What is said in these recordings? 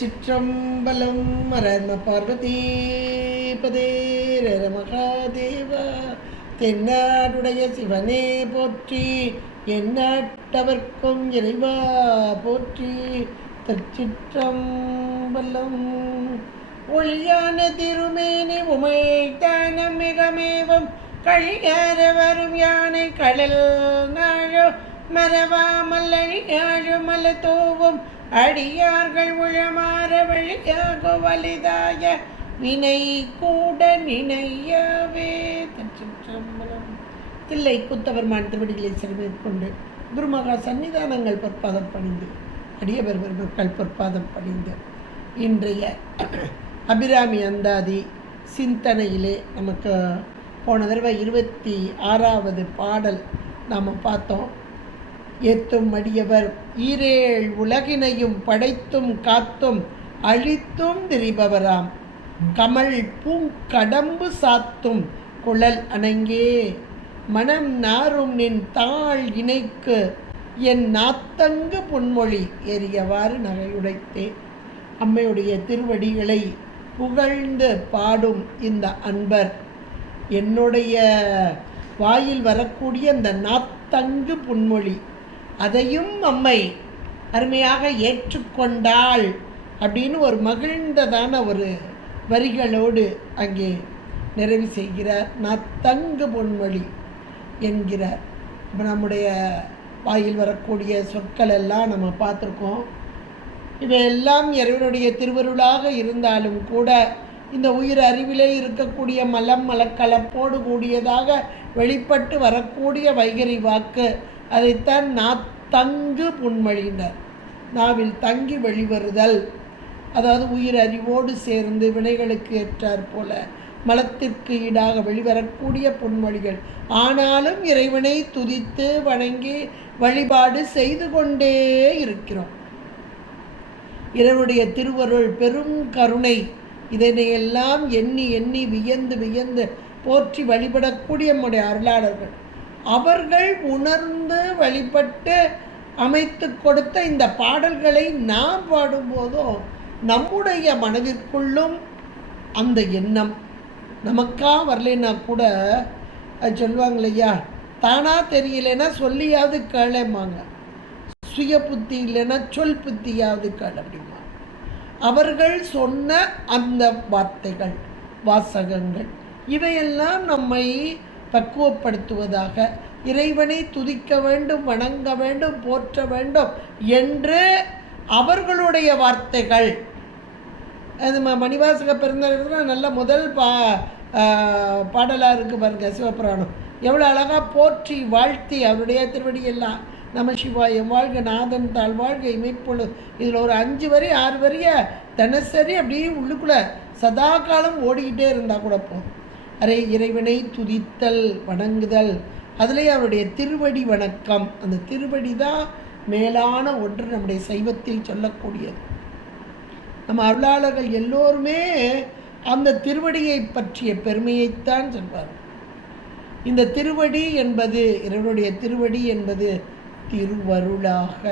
திருச்சிற்றம்பலம். மரர்ம பார்வதி பதேர மகாதேவா. தென்னாடுடைய சிவனே போற்றி, எந்நாட்டவர்க்கும் இறைவா போற்றி. திருச்சிற்றம்பலம். ஒளியான திருமேனி உமைத்தானம் மிகமேவம் கழியார வரும் யானை கடல் நாழோ மரவாமல் அழியாழு மல தோவும் அடியார்கள் உழமாற வழியாக வலிதாய வினை கூட நினையவே. திருச்சிற்றம்பலம். தில்லை குத்தவர்மான் திருவடிகளை சிறுமேற்கொண்டு குருமகா சன்னிதானங்கள் பொற்பாதம் பணிந்து அடியவர் மக்கள் பொற்பாதம் பணிந்து இன்றைய அபிராமி அந்தாதி சிந்தனையிலே நமக்கு போன தடவை 26வது பாடல் நாம் பார்த்தோம். ஏத்தும் அடியவர் ஈரேழ் உலகினையும் படைத்தும் காத்தும் அழித்தும் திரிபவராம் கமல் பூங்கடம்பு சாத்தும் குழல் அணங்கே மனம் நாரும் நின் தாழ் இணைக்கு என் நாத்தங்கு பொன்மொழி ஏறியவாறு நகையுடைத்தே. அம்மையுடைய திருவடிகளை புகழ்ந்து பாடும் இந்த அன்பர் என்னுடைய வாயில் வரக்கூடிய இந்த நாத்தங்கு பொன்மொழி அதையும் அம்மை அருமையாக ஏற்றுக்கொண்டாள் அப்படின்னு ஒரு மகிழ்ந்ததான ஒரு வரிகளோடு அங்கே நிறைவு செய்கிறார். நாத்தங்கு பொன்மொழி என்கிறார். இப்போ நம்முடைய வாயில் வரக்கூடிய சொற்கள் எல்லாம் நம்ம பார்த்துருக்கோம். இவையெல்லாம் இறைவனுடைய திருவருளாக இருந்தாலும் கூட இந்த உயிர் அறிவிலே இருக்கக்கூடிய மலம் மலக்கலப்போடு கூடியதாக வெளிப்பட்டு வரக்கூடிய வைகரி வாக்கு, அதைத்தான் நாத்தங்கு புன்மொழியினர். நாவில் தங்கி வெளிவருதல், அதாவது உயிர் அறிவோடு சேர்ந்து வினைகளுக்கு ஏற்றாற் போல மலத்திற்கு ஈடாக வெளிவரக்கூடிய பொன்மொழிகள். ஆனாலும் இறைவனை துதித்து வணங்கி வழிபாடு செய்து கொண்டே இருக்கிறோம். இறைவனுடைய திருவருள் பெரும் கருணை இதனையெல்லாம் எண்ணி எண்ணி வியந்து வியந்து போற்றி வழிபடக்கூடிய நம்முடைய அருளாளர்கள் அவர்கள் உணர்ந்து வழிபட்டு அமைத்து கொடுத்த இந்த பாடல்களை நாம் பாடும்போதும் நம்முடைய மனதிற்குள்ளும் அந்த எண்ணம் நமக்கா வரலைன்னா கூட அது சொல்லுவாங்க இல்லையா, தானாக தெரியலைன்னா சொல்லியாவது கேளம்பாங்க, சுய புத்தி இல்லைன்னா சொல் புத்தியாவது கேள் அப்படிமா. அவர்கள் சொன்ன அந்த வார்த்தைகள் வாசகங்கள் இவையெல்லாம் நம்மை பக்குவப்படுத்துவதாக, இறைவனை துதிக்க வேண்டும், வணங்க வேண்டும், போற்ற வேண்டும் என்று அவர்களுடைய வார்த்தைகள். அது மணிவாசக பெருந்தா நல்ல முதல் பாடலாக இருக்குது பாருங்க. சிவபுராணம் எவ்வளோ அழகாக போற்றி வாழ்த்தி அவருடைய திருவடியெல்லாம் நம சிவாயம் வாழ்க நாதன் தாழ் வாழ்க இமைப்பொழு. இதில் ஒரு 5 வரி 6 வரியை தினசரி அப்படியே உள்ளுக்குள்ளே சதா காலம் ஓடிக்கிட்டே இருந்தால் கூட போதும். அரை இறைவனை துதித்தல் வணங்குதல், அதுலேயே அவருடைய திருவடி வணக்கம். அந்த திருவடி தான் மேலான ஒன்று நம்முடைய சைவத்தில் சொல்லக்கூடியது. நம்ம அருளாளர்கள் எல்லோருமே அந்த திருவடியை பற்றிய பெருமையைத்தான் சொல்வார். இந்த திருவடி என்பது, இறைவனுடைய திருவடி என்பது திருவருளாக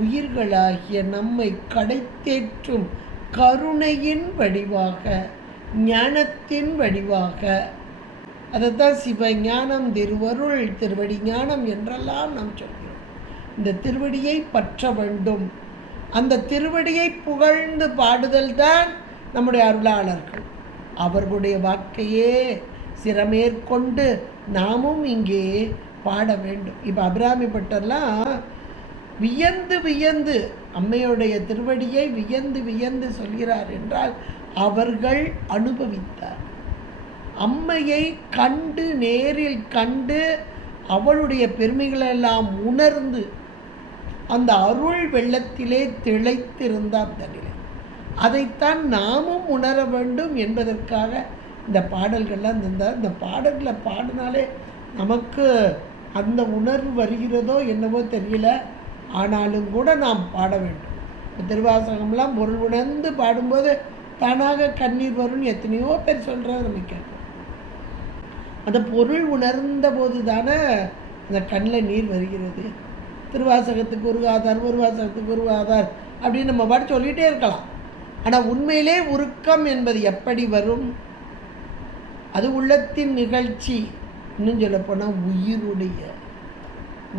உயிர்களாகிய நம்மை கடைத்தேற்றும் கருணையின் வடிவாக, ஞானத்தின் வடிவாக. அதைத்தான் சிவ ஞானம், திருவருள், திருவடி ஞானம் என்றெல்லாம் நாம் சொல்கிறோம். இந்த திருவடியை பற்ற வேண்டும். அந்த திருவடியை புகழ்ந்து பாடுதல் தான் நம்முடைய அருளாளர்கள். அவர்களுடைய வாக்கையே சிரமேற்கொண்டு நாமும் இங்கே பாட வேண்டும். இப்போ அபிராமி பட்டெல்லாம் வியந்து வியந்து அம்மையுடைய திருவடியை வியந்து வியந்து சொல்கிறார் என்றால் அவர்கள் அனுபவித்தார். அம்மையை கண்டு, நேரில் கண்டு, அவளுடைய பெருமைகளெல்லாம் உணர்ந்து அந்த அருள் வெள்ளத்திலே திளைத்திருந்தார் தன்னிலை. அதைத்தான் நாமும் உணர வேண்டும் என்பதற்காக இந்த பாடல்கள்லாம் தந்தார். இந்த பாடல்களை பாடினாலே நமக்கு அந்த உணர்வு வருகிறதோ என்னவோ தெரியல, ஆனாலும் கூட நாம் பாட வேண்டும். திருவாசகம்லாம் பொருள் உணர்ந்து பாடும்போது தானாக கண்ணீர் வரும்னு எத்தனையோ பேர் சொல்கிறது நம்ம கேட்கும். அந்த பொருள் உணர்ந்த போது தானே அந்த கண்ணில் நீர் வருகிறது. திருவாசகத்துக்கு ஒரு ஆதார், ஒரு வாசகத்துக்கு ஒரு ஆதார் அப்படின்னு நம்ம பாட்டு சொல்லிகிட்டே இருக்கலாம். ஆனால் உண்மையிலே உருக்கம் என்பது எப்படி வரும்? அது உள்ளத்தின் நிகழ்ச்சி. இன்னும் சொல்லப்போனால்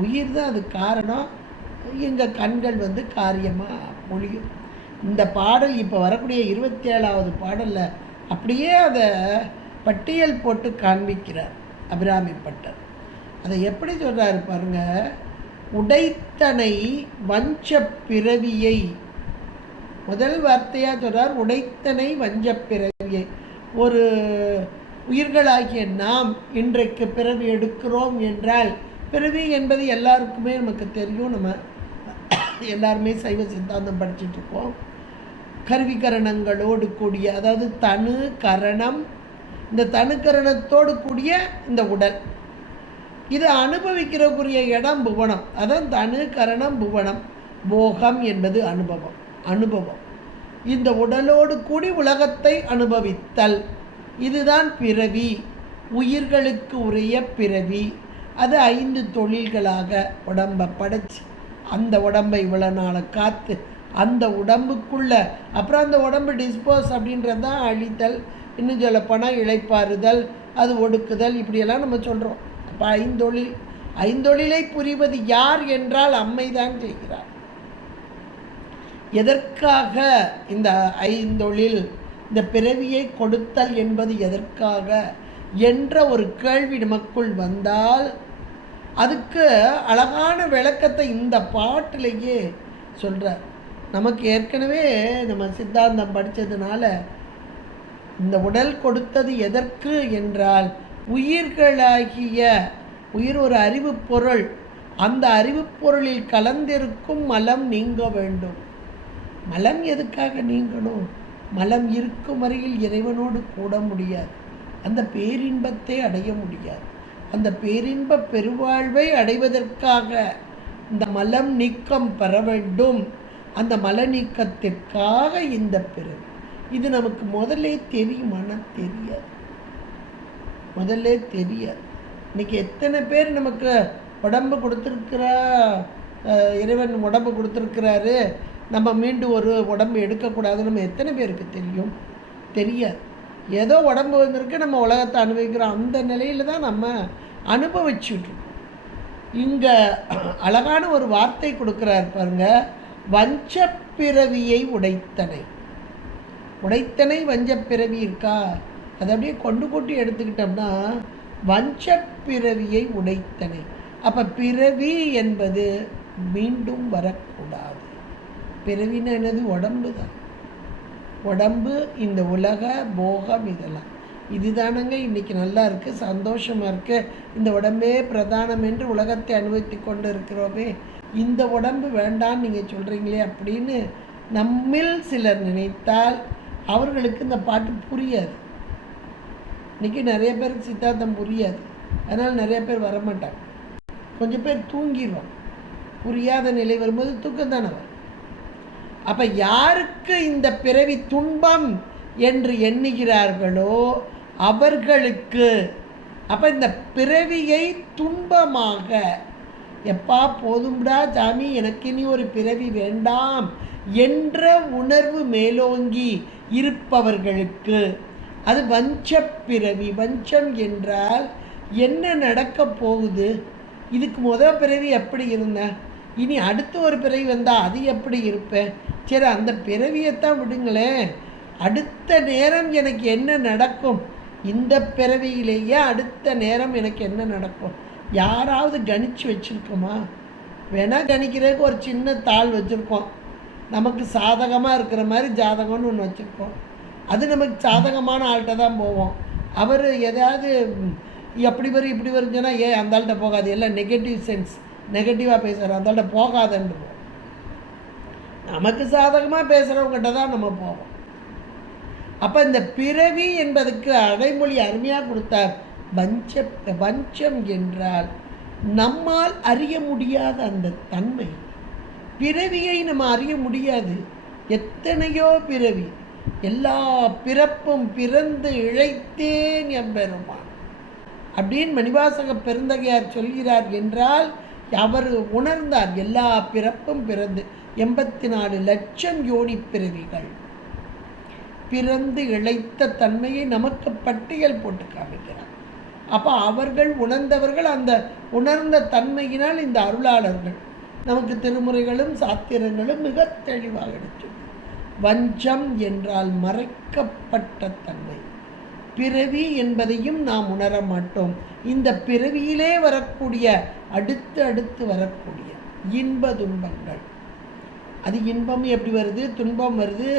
உயிர் தான் அது காரணம். எங்கள் கண்கள் காரியமாக மொழியும். இந்த பாடல் இப்போ வரக்கூடிய 27வது பாடலில் அப்படியே அதை பட்டியல் போட்டு காண்பிக்கிறார் அபிராமி பட்டர். அதை எப்படி சொல்கிறாரு பாருங்க. உடைத்தனை வஞ்ச பிறவியை, முதல் வார்த்தையாக சொல்கிறார், உடைத்தனை வஞ்ச பிறவியை. ஒரு உயிர்களாகிய நாம் இன்றைக்கு பிறவி எடுக்கிறோம் என்றால், பிறவி என்பது எல்லாருக்குமே நமக்கு தெரியும். நம்ம எல்லாருமே சைவ சித்தாந்தம் படிச்சுட்ருக்கோம். கருவிகரணங்களோடு கூடிய, அதாவது தனு கரணம், இந்த தனுக்கரணத்தோடு கூடிய இந்த உடல், இது அனுபவிக்கிறக்குரிய இடம் புவனம். அதான் தனு கரணம் புவனம். போகம் என்பது அனுபவம். இந்த உடலோடு கூடி உலகத்தை அனுபவித்தல், இதுதான் பிறவி. உயிர்களுக்கு உரிய பிறவி. அது 5 தொழில்களாக உடம்பை படைச்சி, அந்த உடம்பை இவ்வளோ நாளை காத்து, அந்த உடம்புக்குள்ள அப்புறம் அந்த உடம்பு டிஸ்போஸ் அப்படின்றது தான் அழித்தல். இன்னும் சொல்லப்போனால் இளைப்பாறுதல், அது ஒடுக்குதல், இப்படியெல்லாம் நம்ம சொல்கிறோம். அப்போ 5 ஐந்தொழிலை புரிவது யார் என்றால் அம்மைதான் செய்கிறார். எதற்காக இந்த 5 இந்த பிறவியை கொடுத்தல் என்பது எதற்காக என்ற ஒரு கேள்வி நமக்குள் வந்தால், அதுக்கு அழகான விளக்கத்தை இந்த பாட்டிலேயே சொல்கிறார். நமக்கு ஏற்கனவே நம்ம சித்தாந்தம் படித்ததுனால, இந்த உடல் கொடுத்தது எதற்கு என்றால், உயிர்களாகிய உயிர் ஒரு அறிவு பொருள், அந்த அறிவு பொருளில் கலந்திருக்கும் மலம் நீங்க வேண்டும். மலம் எதுக்காக நீங்கணும்? மலம் இருக்கும் வரையில் இறைவனோடு கூட முடியாது, அந்த பேரின்பத்தை அடைய முடியாது. அந்த பேரின்ப பெருவாழ்வை அடைவதற்காக இந்த மலம் நீக்கம் பெற வேண்டும். அந்த மல நீக்கத்திற்காக இந்த பிறவி. இது நமக்கு முதல்ல தெரியுமானா தெரியாது. இன்றைக்கி எத்தனை பேர் நமக்கு உடம்பு கொடுத்துருக்கிறா, இறைவன் உடம்பு கொடுத்துருக்கிறாரு, நம்ம மீண்டும் ஒரு உடம்பு எடுக்கக்கூடாது, நம்ம எத்தனை பேருக்கு தெரியும்? தெரியாது. ஏதோ உடம்பு வந்திருக்கு, நம்ம உலகத்தை அனுபவிக்கிறோம். அந்த நிலையில் தான் நம்ம அனுபவிச்சுட்ருக்கோம். இங்கே அழகான ஒரு வார்த்தை கொடுக்குறார் பாருங்க. வஞ்ச பிறவியை உடைத்தனை வஞ்ச பிறவி இருக்கா, அதை அப்படியே கொண்டு கூட்டி எடுத்துக்கிட்டோம்னா வஞ்ச பிறவியை உடைத்தனை. அப்போ பிறவி என்பது மீண்டும் வரக்கூடாது. பிறவின்னு என்னது? உடம்பு தான். உடம்பு, இந்த உலக போகம், இதெல்லாம் இதுதானங்க இன்றைக்கி நல்லா இருக்குது, சந்தோஷமாக இருக்குது. இந்த உடம்பே பிரதானம் என்று உலகத்தை அனுபவித்து கொண்டு இருக்கிறோமே, இந்த உடம்பு வேண்டான்னு நீங்கள் சொல்கிறீங்களே அப்படின்னு நம்மில் சிலர் நினைத்தால் அவர்களுக்கு இந்த பாட்டு புரியாது. இன்றைக்கி நிறைய பேருக்கு சித்தாந்தம் புரியாது, அதனால் நிறைய பேர் வரமாட்டாங்க. கொஞ்சம் பேர் தூங்கிடுவாங்க. புரியாத நிலை வரும்போது தூக்கம் தானே வரும். அப்போ யாருக்கு இந்த பிறவி துன்பம் என்று எண்ணுகிறார்களோ அவர்களுக்கு, அப்போ இந்த பிறவியை துன்பமாக, எப்பா போதும்டா சாமி, எனக்கு இனி ஒரு பிறவி வேண்டாம் என்ற உணர்வு மேலோங்கி இருப்பவர்களுக்கு அது வஞ்ச பிறவி. வஞ்சம் என்றால் என்ன நடக்க போகுது? இதுக்கு முதல் பிறவி எப்படி இருந்தேன், இனி அடுத்த ஒரு பிறவி வந்தால் அது எப்படி இருப்பேன்? சரி, அந்த பிறவியைத்தான் விடுங்களேன், அடுத்த நேரம் எனக்கு என்ன நடக்கும்? இந்த பிறவியிலேயே அடுத்த நேரம் எனக்கு என்ன நடக்கும்? யாராவது கணிச்சு வச்சுருக்கோமா? வேணால் கணிக்கிறதுக்கு ஒரு சின்ன தாள் வச்சுருக்கோம், நமக்கு சாதகமாக இருக்கிற மாதிரி ஜாதகம்னு ஒன்று வச்சுருக்கோம். அது நமக்கு சாதகமான ஆள்கிட்ட தான் போவோம். அவர் எதாவது அப்படி வரும் இப்படி வரும்னு சொன்னால், அந்த ஆள்கிட்ட போகாது, எல்லாம் நெகட்டிவாக பேசுகிறார், அந்த ஆள்கிட்ட போகாதுன்னு போவோம். நமக்கு சாதகமாக பேசுகிறவங்ககிட்ட தான் நம்ம போவோம். அப்போ இந்த பிறவி என்பதுக்கு அடைமொழி அருமையாக கொடுத்தார். வஞ்சம் என்றால் நம்மால் அறிய முடியாத அந்த தன்மை. பிறவியை நம்ம அறிய முடியாது. எத்தனையோ பிறவி, எல்லா பிறப்பும் பிறந்து இழைத்தேன் எம்பெருமான் அப்படின்னு மணிவாசக பெருந்தகையார் சொல்கிறார் என்றால், அவர் உணர்ந்தார் எல்லா பிறப்பும் பிறந்து 84 லட்சம் யோனி பிறவிகள். பிறந்து இழைத்த தன்மையை நமக்கு பட்டியல் போட்டு காமிக்கிறார். அப்போ அவர்கள் உணர்ந்தவர்கள், அந்த உணர்ந்த தன்மையினால் இந்த அருளாளர்கள் நமக்கு திருமுறைகளும் சாத்திரங்களும் மிக தெளிவாக எடுத்து. வஞ்சம் என்றால் மறைக்கப்பட்ட தன்மை. பிறவி என்பதையும் நாம் உணர மாட்டோம். இந்த பிறவியிலே வரக்கூடிய அடுத்து அடுத்து வரக்கூடிய இன்ப துன்பங்கள், அது இன்பம் எப்படி வருது, துன்பம் வருது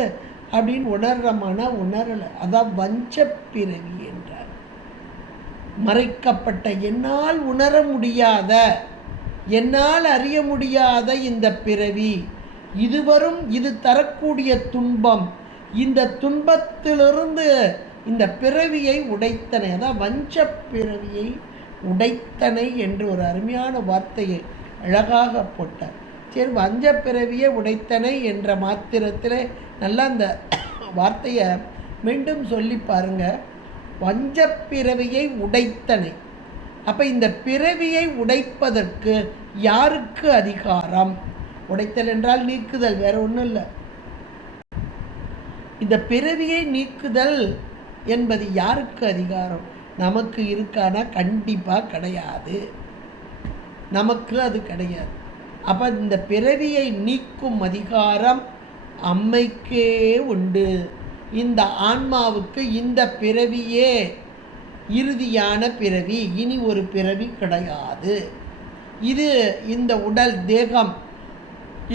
அப்படின்னு உணர்றமான உணரலை. அதான் வஞ்ச பிறவி என்றார். மறைக்கப்பட்ட, என்னால் உணர முடியாத, என்னால் அறிய முடியாத இந்த பிறவி, இதுவரும் இது தரக்கூடிய துன்பம், இந்த துன்பத்திலிருந்து இந்த பிறவியை உடைத்தனை, அதான் வஞ்ச பிறவியை உடைத்தனை என்று ஒரு அருமையான வார்த்தையை அழகாக போட்டார். சரி, வஞ்ச பிறவியை உடைத்தனை என்ற மாத்திரத்தில் நல்லா அந்த வார்த்தையை மீண்டும் சொல்லி பாருங்க. வஞ்ச பிறவியை உடைத்தனை. அப்போ இந்த பிறவியை உடைப்பதற்கு யாருக்கு அதிகாரம்? உடைத்தல் என்றால் நீக்குதல், வேற ஒன்றும் இல்லை. இந்த பிறவியை நீக்குதல் என்பது யாருக்கு அதிகாரம்? நமக்கு இருக்கானா? கண்டிப்பாக கிடையாது, நமக்கு அது கிடையாது. அப்போ இந்த பிறவியை நீக்கும் அதிகாரம் அம்மைக்கே உண்டு. இந்த ஆன்மாவுக்கு இந்த பிறவியே இறுதியான பிறவி, இனி ஒரு பிறவி கிடையாது. இது இந்த உடல் தேகம்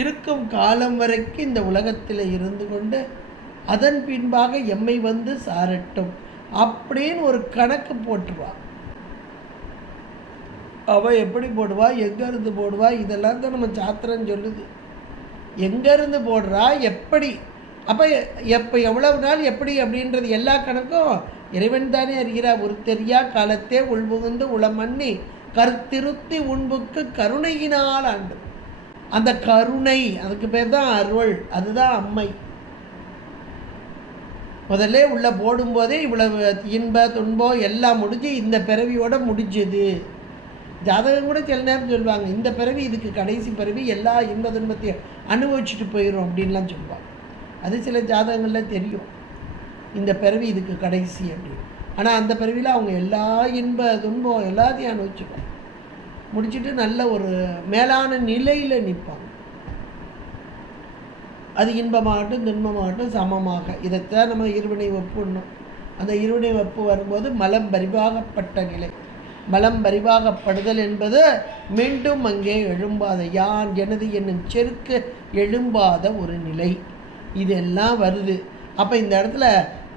இருக்கும் காலம் வரைக்கும் இந்த உலகத்தில் இருந்து கொண்டு அதன் பின்பாக எம்மை வந்து சாரட்டும் அப்படின்னு ஒரு கணக்கு போட்டுருவாள். அவள் எப்படி போடுவா, எங்கேருந்து போடுவா, இதெல்லாம் தான் நம்ம சாத்திரம் சொல்லுது. எங்கேருந்து போடுறா, எப்படி, அப்போ எப்போ எவ்வளவு நாள் எப்படி அப்படின்றது எல்லா கணக்கும் இறைவன் தானே அறிகிறார். ஒரு தெரியா காலத்தே உள்புகுந்து உளமண்ணி கருத்திருத்தி உண்புக்கு கருணையினால் ஆண்டு. அந்த கருணை, அதுக்கு பேர் தான் அருள், அதுதான் அம்மை. முதல்ல உள்ளே போடும்போதே இவ்வளவு இன்ப துன்பம் எல்லாம் முடிஞ்சு இந்த பிறவியோட முடிஞ்சது. ஜாதகம் கூட சில நேரம் சொல்லுவாங்க, இந்த பிறவி இதுக்கு கடைசி பிறவி, எல்லா இன்ப துன்பத்தையும் அனுபவிச்சுட்டு போயிடும் அப்படின்லாம் சொல்லுவாங்க. அது சில ஜாதகங்களில் தெரியும், இந்த பிறவி இதுக்கு கடைசி அப்படின்னு. ஆனால் அந்த பிறவியில் அவங்க எல்லா இன்ப துன்பம் எல்லாத்தையும் அனுபவிச்சுப்பாங்க, முடிச்சுட்டு நல்ல ஒரு மேலான நிலையில் நிற்பாங்க. அது இன்பமாகட்டும் துன்பமாகட்டும் சமமாக. இதைத்தான் நம்ம இருவினை ஒப்புணும். அந்த இருவினை ஒப்பு வரும்போது மலம் பரிவாகப்பட்ட நிலை. மலம் பரிவாகப்படுதல் என்பது மீண்டும் அங்கே எழும்பாத, யான் எனது என்னும் செருக்கு எழும்பாத ஒரு நிலை. இதெல்லாம் வருது. அப்போ இந்த இடத்துல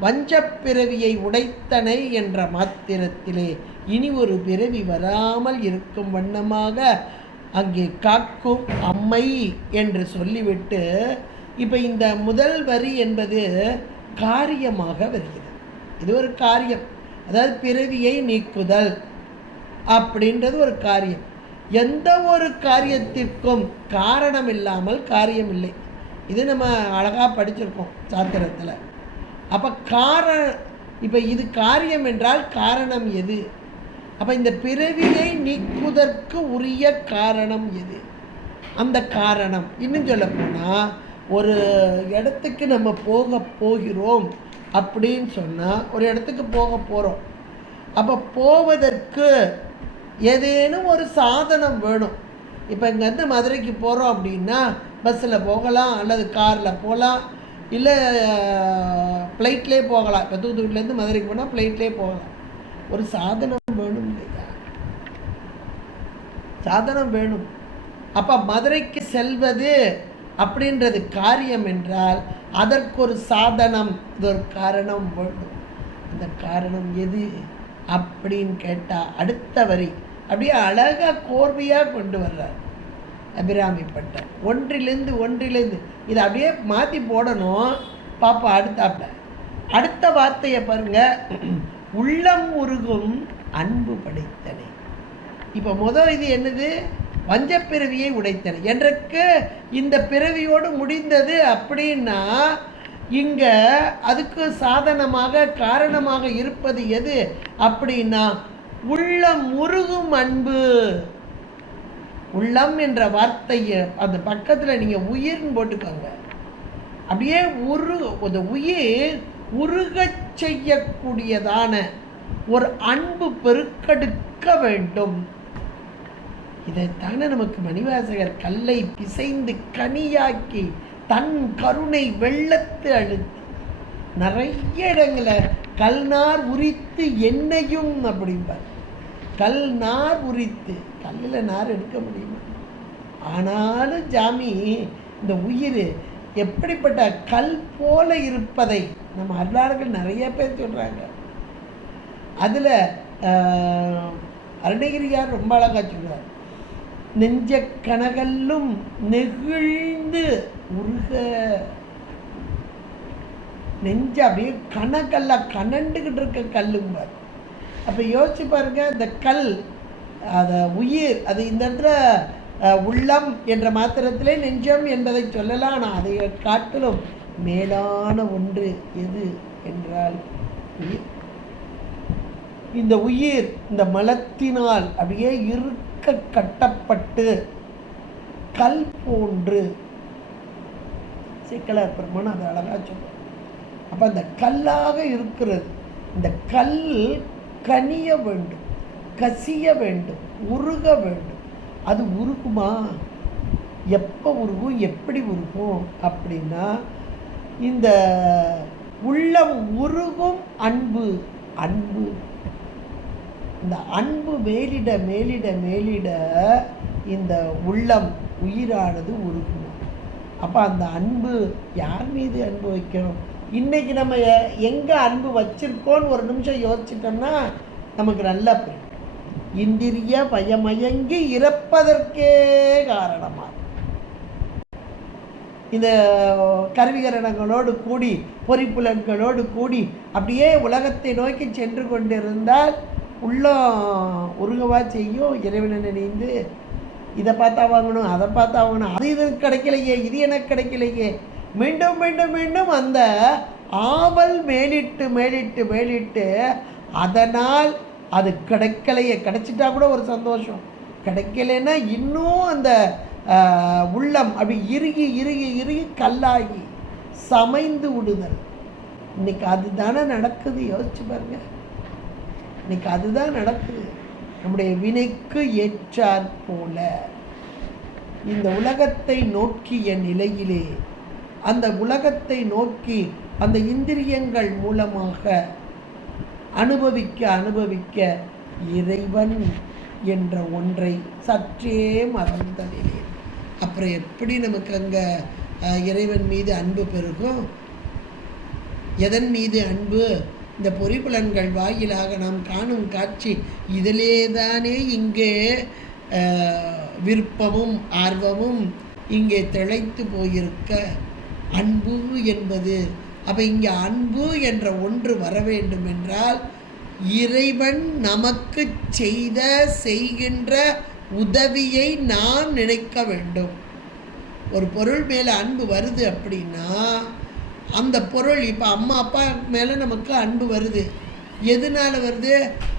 வஞ்சப்பிறவியை உடைத்தனை என்ற மாத்திரத்திலே இனி ஒரு பிறவி வராமல் இருக்கும் வண்ணமாக அங்கே காக்கும் அம்மை என்று சொல்லிவிட்டு, இப்போ இந்த முதல் வரி என்பது காரியமாக வருகிறது. இது ஒரு காரியம், அதாவது பிறவியை நீக்குதல் அப்படின்றது ஒரு காரியம். எந்த ஒரு காரியத்திற்கும் காரணம் இல்லாமல் காரியம் இல்லை. இது நம்ம அழகாக படிச்சிருக்கோம் சாத்திரத்தில். அப்போ இப்போ இது காரியம் என்றால் காரணம் எது? அப்போ இந்த பிறவியை நீக்குவதற்கு உரிய காரணம் எது? அந்த காரணம் இன்னும் சொல்ல போனால், ஒரு இடத்துக்கு நம்ம போகிறோம் அப்படின்னு சொன்னால், ஒரு இடத்துக்கு போகிறோம். அப்போ போவதற்கு ஏதேனும் ஒரு சாதனம் வேணும். இப்போ இங்கேருந்து மதுரைக்கு போகிறோம் அப்படின்னா பஸ்ஸில் போகலாம், அல்லது காரில் போகலாம், இல்லை ஃப்ளைட்லேயே போகலாம். இப்போ தூத்துக்குடியிலேருந்து மதுரைக்கு போனால் ஃப்ளைட்லேயே போகலாம். ஒரு சாதனம் வேணும் இல்லையா? சாதனம் வேணும். அப்போ மதுரைக்கு செல்வது அப்படின்றது காரியம் என்றால் அதற்கு ஒரு சாதனம், இது ஒரு காரணம் வேணும். அந்த காரணம் எது அப்படின்னு கேட்டால் அடுத்த வரி அப்படியே அழகாக கோர்வையாக கொண்டு வர்றார் அபிராமிப்பட்டர். ஒன்றிலிருந்து இதை அப்படியே மாற்றி போடணும். பாப்பா அடுத்தாப்புல அடுத்த வார்த்தையை பாருங்க, உள்ளம் உருகும் அன்பு படைத்தனை. இப்போ முதல் இது என்னது? வஞ்சப்பிறவியை உடைத்தனை. என்றைக்கு இந்த பிறவியோடு முடிந்தது அப்படின்னா இங்கே அதுக்கு சாதனமாக காரணமாக இருப்பது எது அப்படின்னா உள்ளம் உருகும் அன்பு. உள்ளம் என்ற வார்த்தையை அந்த பக்கத்தில் நீங்கள் உயிர்னு போட்டுக்கோங்க. அப்படியே அந்த உயிர் உருகச் செய்யக்கூடியதான ஒரு அன்பு பெருக்கெடுக்க வேண்டும். இதைத்தானே நமக்கு மணிவாசகர் கல்லை பிசைந்து கனியாக்கி தன் கருணை வெள்ளத்து அழுத்தி நிறைய இடங்களை கல்நார் உரித்து என்னையும் அப்படிம்பார். கல் நார் உரித்து, கல்லில் நார் எடுக்க முடியுமா? ஆனாலும் ஜாமி இந்த உயிர் எப்படிப்பட்ட கல் போல இருப்பதை நம்ம அருளாளர்கள் நிறைய பேர் சொல்கிறாங்க. அதில் அருணகிரியார் ரொம்ப அழகாக சொல்கிறார், நெஞ்ச கனகல்லும் நெகிழ்ந்து உருக. நெஞ்ச அப்படியே கனகல்ல கனண்டுக்கிட்டு இருக்க கல்லும்பார். அப்போ யோசிச்சு பாருங்க, இந்த கல் அதை உயிர் அது இந்த இடத்துல உள்ளம் என்ற மாத்திரத்திலே நெஞ்சம் என்பதை சொல்லலாம். ஆனால் அதை காட்டிலும் மேலான ஒன்று எது என்றால் உயிர். இந்த உயிர் இந்த மலத்தினால் அப்படியே இருக்க கட்டப்பட்டு கல் போன்று சிக்கலர் பெருமான் அதை அழகாக சொல்லுவார். அப்போ அந்த கல்லாக இருக்கிறது, இந்த கல் கனிய வேண்டும், கசிய வேண்டும், உருக வேண்டும். அது உருகுமா? எப்போ உருகும், எப்படி உருகும் அப்படின்னா, இந்த உள்ளம் உருகும் அன்பு. அன்பு இந்த அன்பு மேலிட மேலிட மேலிட இந்த உள்ளம் உயிரானது உருகும். அப்போ அந்த அன்பு யார் மீது அன்பு வைக்கணும்? இன்றைக்கி நம்ம எங்கே அன்பு வச்சிருக்கோன்னு ஒரு நிமிஷம் யோசிச்சிட்டோம்னா நமக்கு நல்லா புரியும். இந்திரிய பயமயங்கி இறப்பதற்கே காரணமாக இந்த கருவிகரணங்களோடு கூடி பொறிப்புலன்களோடு கூடி அப்படியே உலகத்தை நோக்கி சென்று கொண்டிருந்தால் உள்ளம் உருகவா செய்யும். இறைவனை நினைந்து இதை பார்த்தா வாங்கணும், அதை பார்த்தா வாங்கணும், அது இது கிடைக்கலையே, இது எனக்கு கிடைக்கலையே, மீண்டும் மீண்டும் மீண்டும் அந்த ஆவல் மேலிட்டு மேலிட்டு மேலிட்டு அதனால் அது கிடைக்கலையே. கிடைச்சிட்டா கூட ஒரு சந்தோஷம், கிடைக்கலைன்னா இன்னும் அந்த உள்ளம் அப்படி இறுகி இறுகி இறுகி கல்லாகி சமைந்து விடுதல். இன்னைக்கு அதுதானே நடக்குது. யோசிச்சு பாருங்க, இன்னைக்கு அதுதான் நடக்குது. நம்முடைய வினைக்கு ஏற்றாற் போல இந்த உலகத்தை நோக்கிய நிலையிலே அந்த உலகத்தை நோக்கி அந்த இந்திரியங்கள் மூலமாக அனுபவிக்க அனுபவிக்க இறைவன் என்ற ஒன்றை சற்றே மறந்ததில்லை. அப்புறம் எப்படி நமக்கு அங்கே இறைவன் மீது அன்பு பெருகும்? எதன் மீது அன்பு? இந்த பொறிப்புலன்கள் வாயிலாக நாம் காணும் காட்சி இதிலே தானே இங்கே விருப்பமும் ஆர்வமும் இங்கே திளைத்து போயிருக்க அன்பு என்பது. அப்போ இங்கே அன்பு என்ற ஒன்று வர வேண்டும் என்றால் இறைவன் நமக்கு செய்கின்ற உதவியை நாம் நினைக்க வேண்டும். ஒரு பொருள் மேலே அன்பு வருது அப்படின்னா அந்த பொருள், இப்போ அம்மா அப்பா மேலே நமக்கு அன்பு வருது. எதனால் வருது?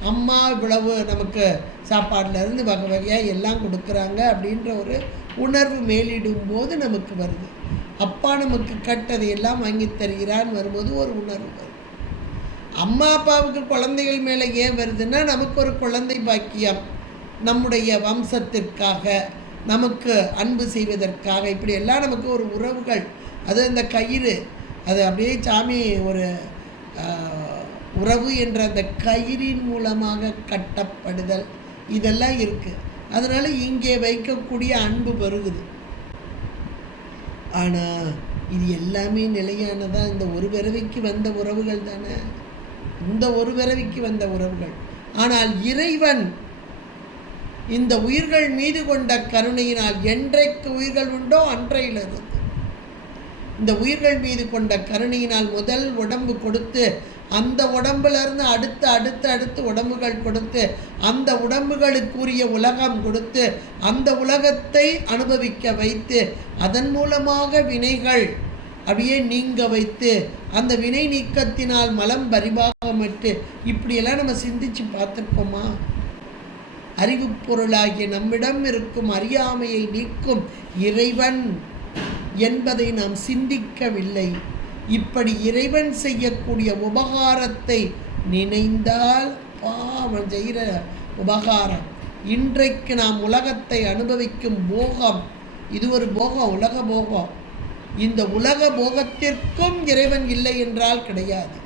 அம்மா இவ்வளவு நமக்கு சாப்பாட்டிலேருந்து வகை வகையாக எல்லாம் கொடுக்குறாங்க அப்படின்ற ஒரு உணர்வு மேலிடும்போது நமக்கு வருது. அப்பா நமக்கு கட்டதை எல்லாம் வாங்கி தருகிறான்னு வரும்போது ஒரு உணர்வு வருது. அம்மா அப்பாவுக்கு குழந்தைகள் மேலே ஏன் வருதுன்னா நமக்கு ஒரு குழந்தை பாக்கியம், நம்முடைய வம்சத்திற்காக நமக்கு அன்பு செய்வதற்காக, இப்படி எல்லாம் நமக்கு ஒரு உறவுகள். அது அந்த கயிறு, அது அப்படியே சாமி ஒரு உறவு என்ற அந்த கயிறின் மூலமாக கட்டப்படுதல் இதெல்லாம் இருக்குது. அதனால் இங்கே வைக்கக்கூடிய அன்பு பெருகுது. ஆனால் இது எல்லாமே நிலையானதான். இந்த ஒரு பிறவிக்கு வந்த உறவுகள் தானே, இந்த ஒரு பிறவிக்கு வந்த உறவுகள். ஆனால் இறைவன் இந்த உயிர்கள் மீது கொண்ட கருணையினால் என்றைக்கு உயிர்கள் உண்டோ அன்றையிலிருந்து இந்த உயிர்கள் மீது கொண்ட கருணையினால் முதல் உடம்பு கொடுத்து அந்த உடம்புலேருந்து அடுத்து அடுத்து அடுத்து உடம்புகள் கொடுத்து அந்த உடம்புகளுக்குரிய உலகம் கொடுத்து அந்த உலகத்தை அனுபவிக்க வைத்து அதன் மூலமாக வினைகள் அப்படியே நீங்க வைத்து அந்த வினை நீக்கத்தினால் மலம் பரிபாகமிட்டு இப்படியெல்லாம் நம்ம சிந்திச்சு பார்த்துருக்கோமா? அறிவு பொருளாகிய நம்மிடம் இருக்கும் அறியாமையை நீக்கும் இறைவன் என்பதை நாம் சிந்திக்கவில்லை. இப்படி இறைவன் செய்யக்கூடிய உபகாரத்தை நினைந்தால் அவன் செய்கிற உபகாரம். இன்றைக்கு நாம் உலகத்தை அனுபவிக்கும் போகம், இது ஒரு போகம், உலக போகம். இந்த உலக போகத்திற்கும் இறைவன் இல்லை என்றால் கிடையாது.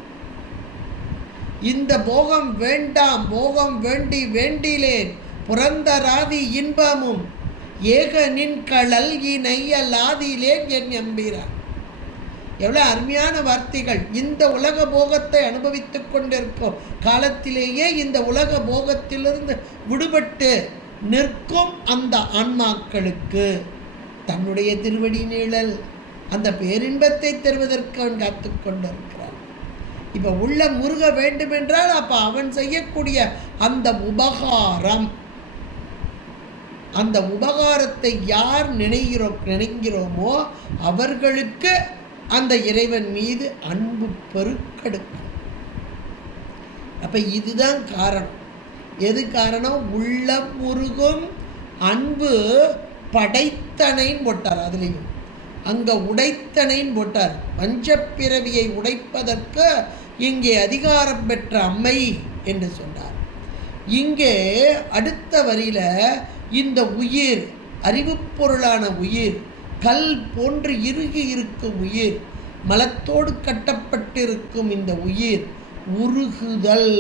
இந்த போகம் வேண்டாம், போகம் வேண்டி வேண்டிலேன் புறந்தராதி இன்பமும் ஏக நின் களல் நெய்யலாதிலேன் என் எம்பீரான். எவ்வளோ அருமையான வார்த்தைகள். இந்த உலக போகத்தை அனுபவித்து கொண்டிருக்கும் காலத்திலேயே இந்த உலக போகத்திலிருந்து விடுபட்டு நிற்கும் அந்த ஆன்மாக்களுக்கு தன்னுடைய திருவடி நீழல் அந்த பேரின்பத்தை தருவதற்கு அவன் காத்து கொண்டிருக்கிறான். இப்போ உள்ள முருக வேண்டுமென்றால் அப்போ அவன் செய்யக்கூடிய அந்த உபகாரம், அந்த உபகாரத்தை யார் நினைக்கிறோமோ அவர்களுக்கு அந்த இறைவன் மீது அன்பு பெருக்கெடுக்கும். அப்போ இதுதான் காரணம். எது காரணம்? உள்ளம் முருகும் அன்பு படைத்தனைன்னு போட்டார். அதுலேயும் அங்கே உடைத்தனைன்னு போட்டார். வஞ்சப்பிறவியை உடைப்பதற்கு இங்கே அதிகாரம் பெற்ற அம்மை என்று சொன்னார். இங்கே அடுத்த வரியில் இந்த உயிர், அறிவு பொருளான உயிர், கல் போன்று இறுகி இருக்கும் உயிர், மலத்தோடு கட்டப்பட்டிருக்கும் இந்த உயிர் உருகுதல்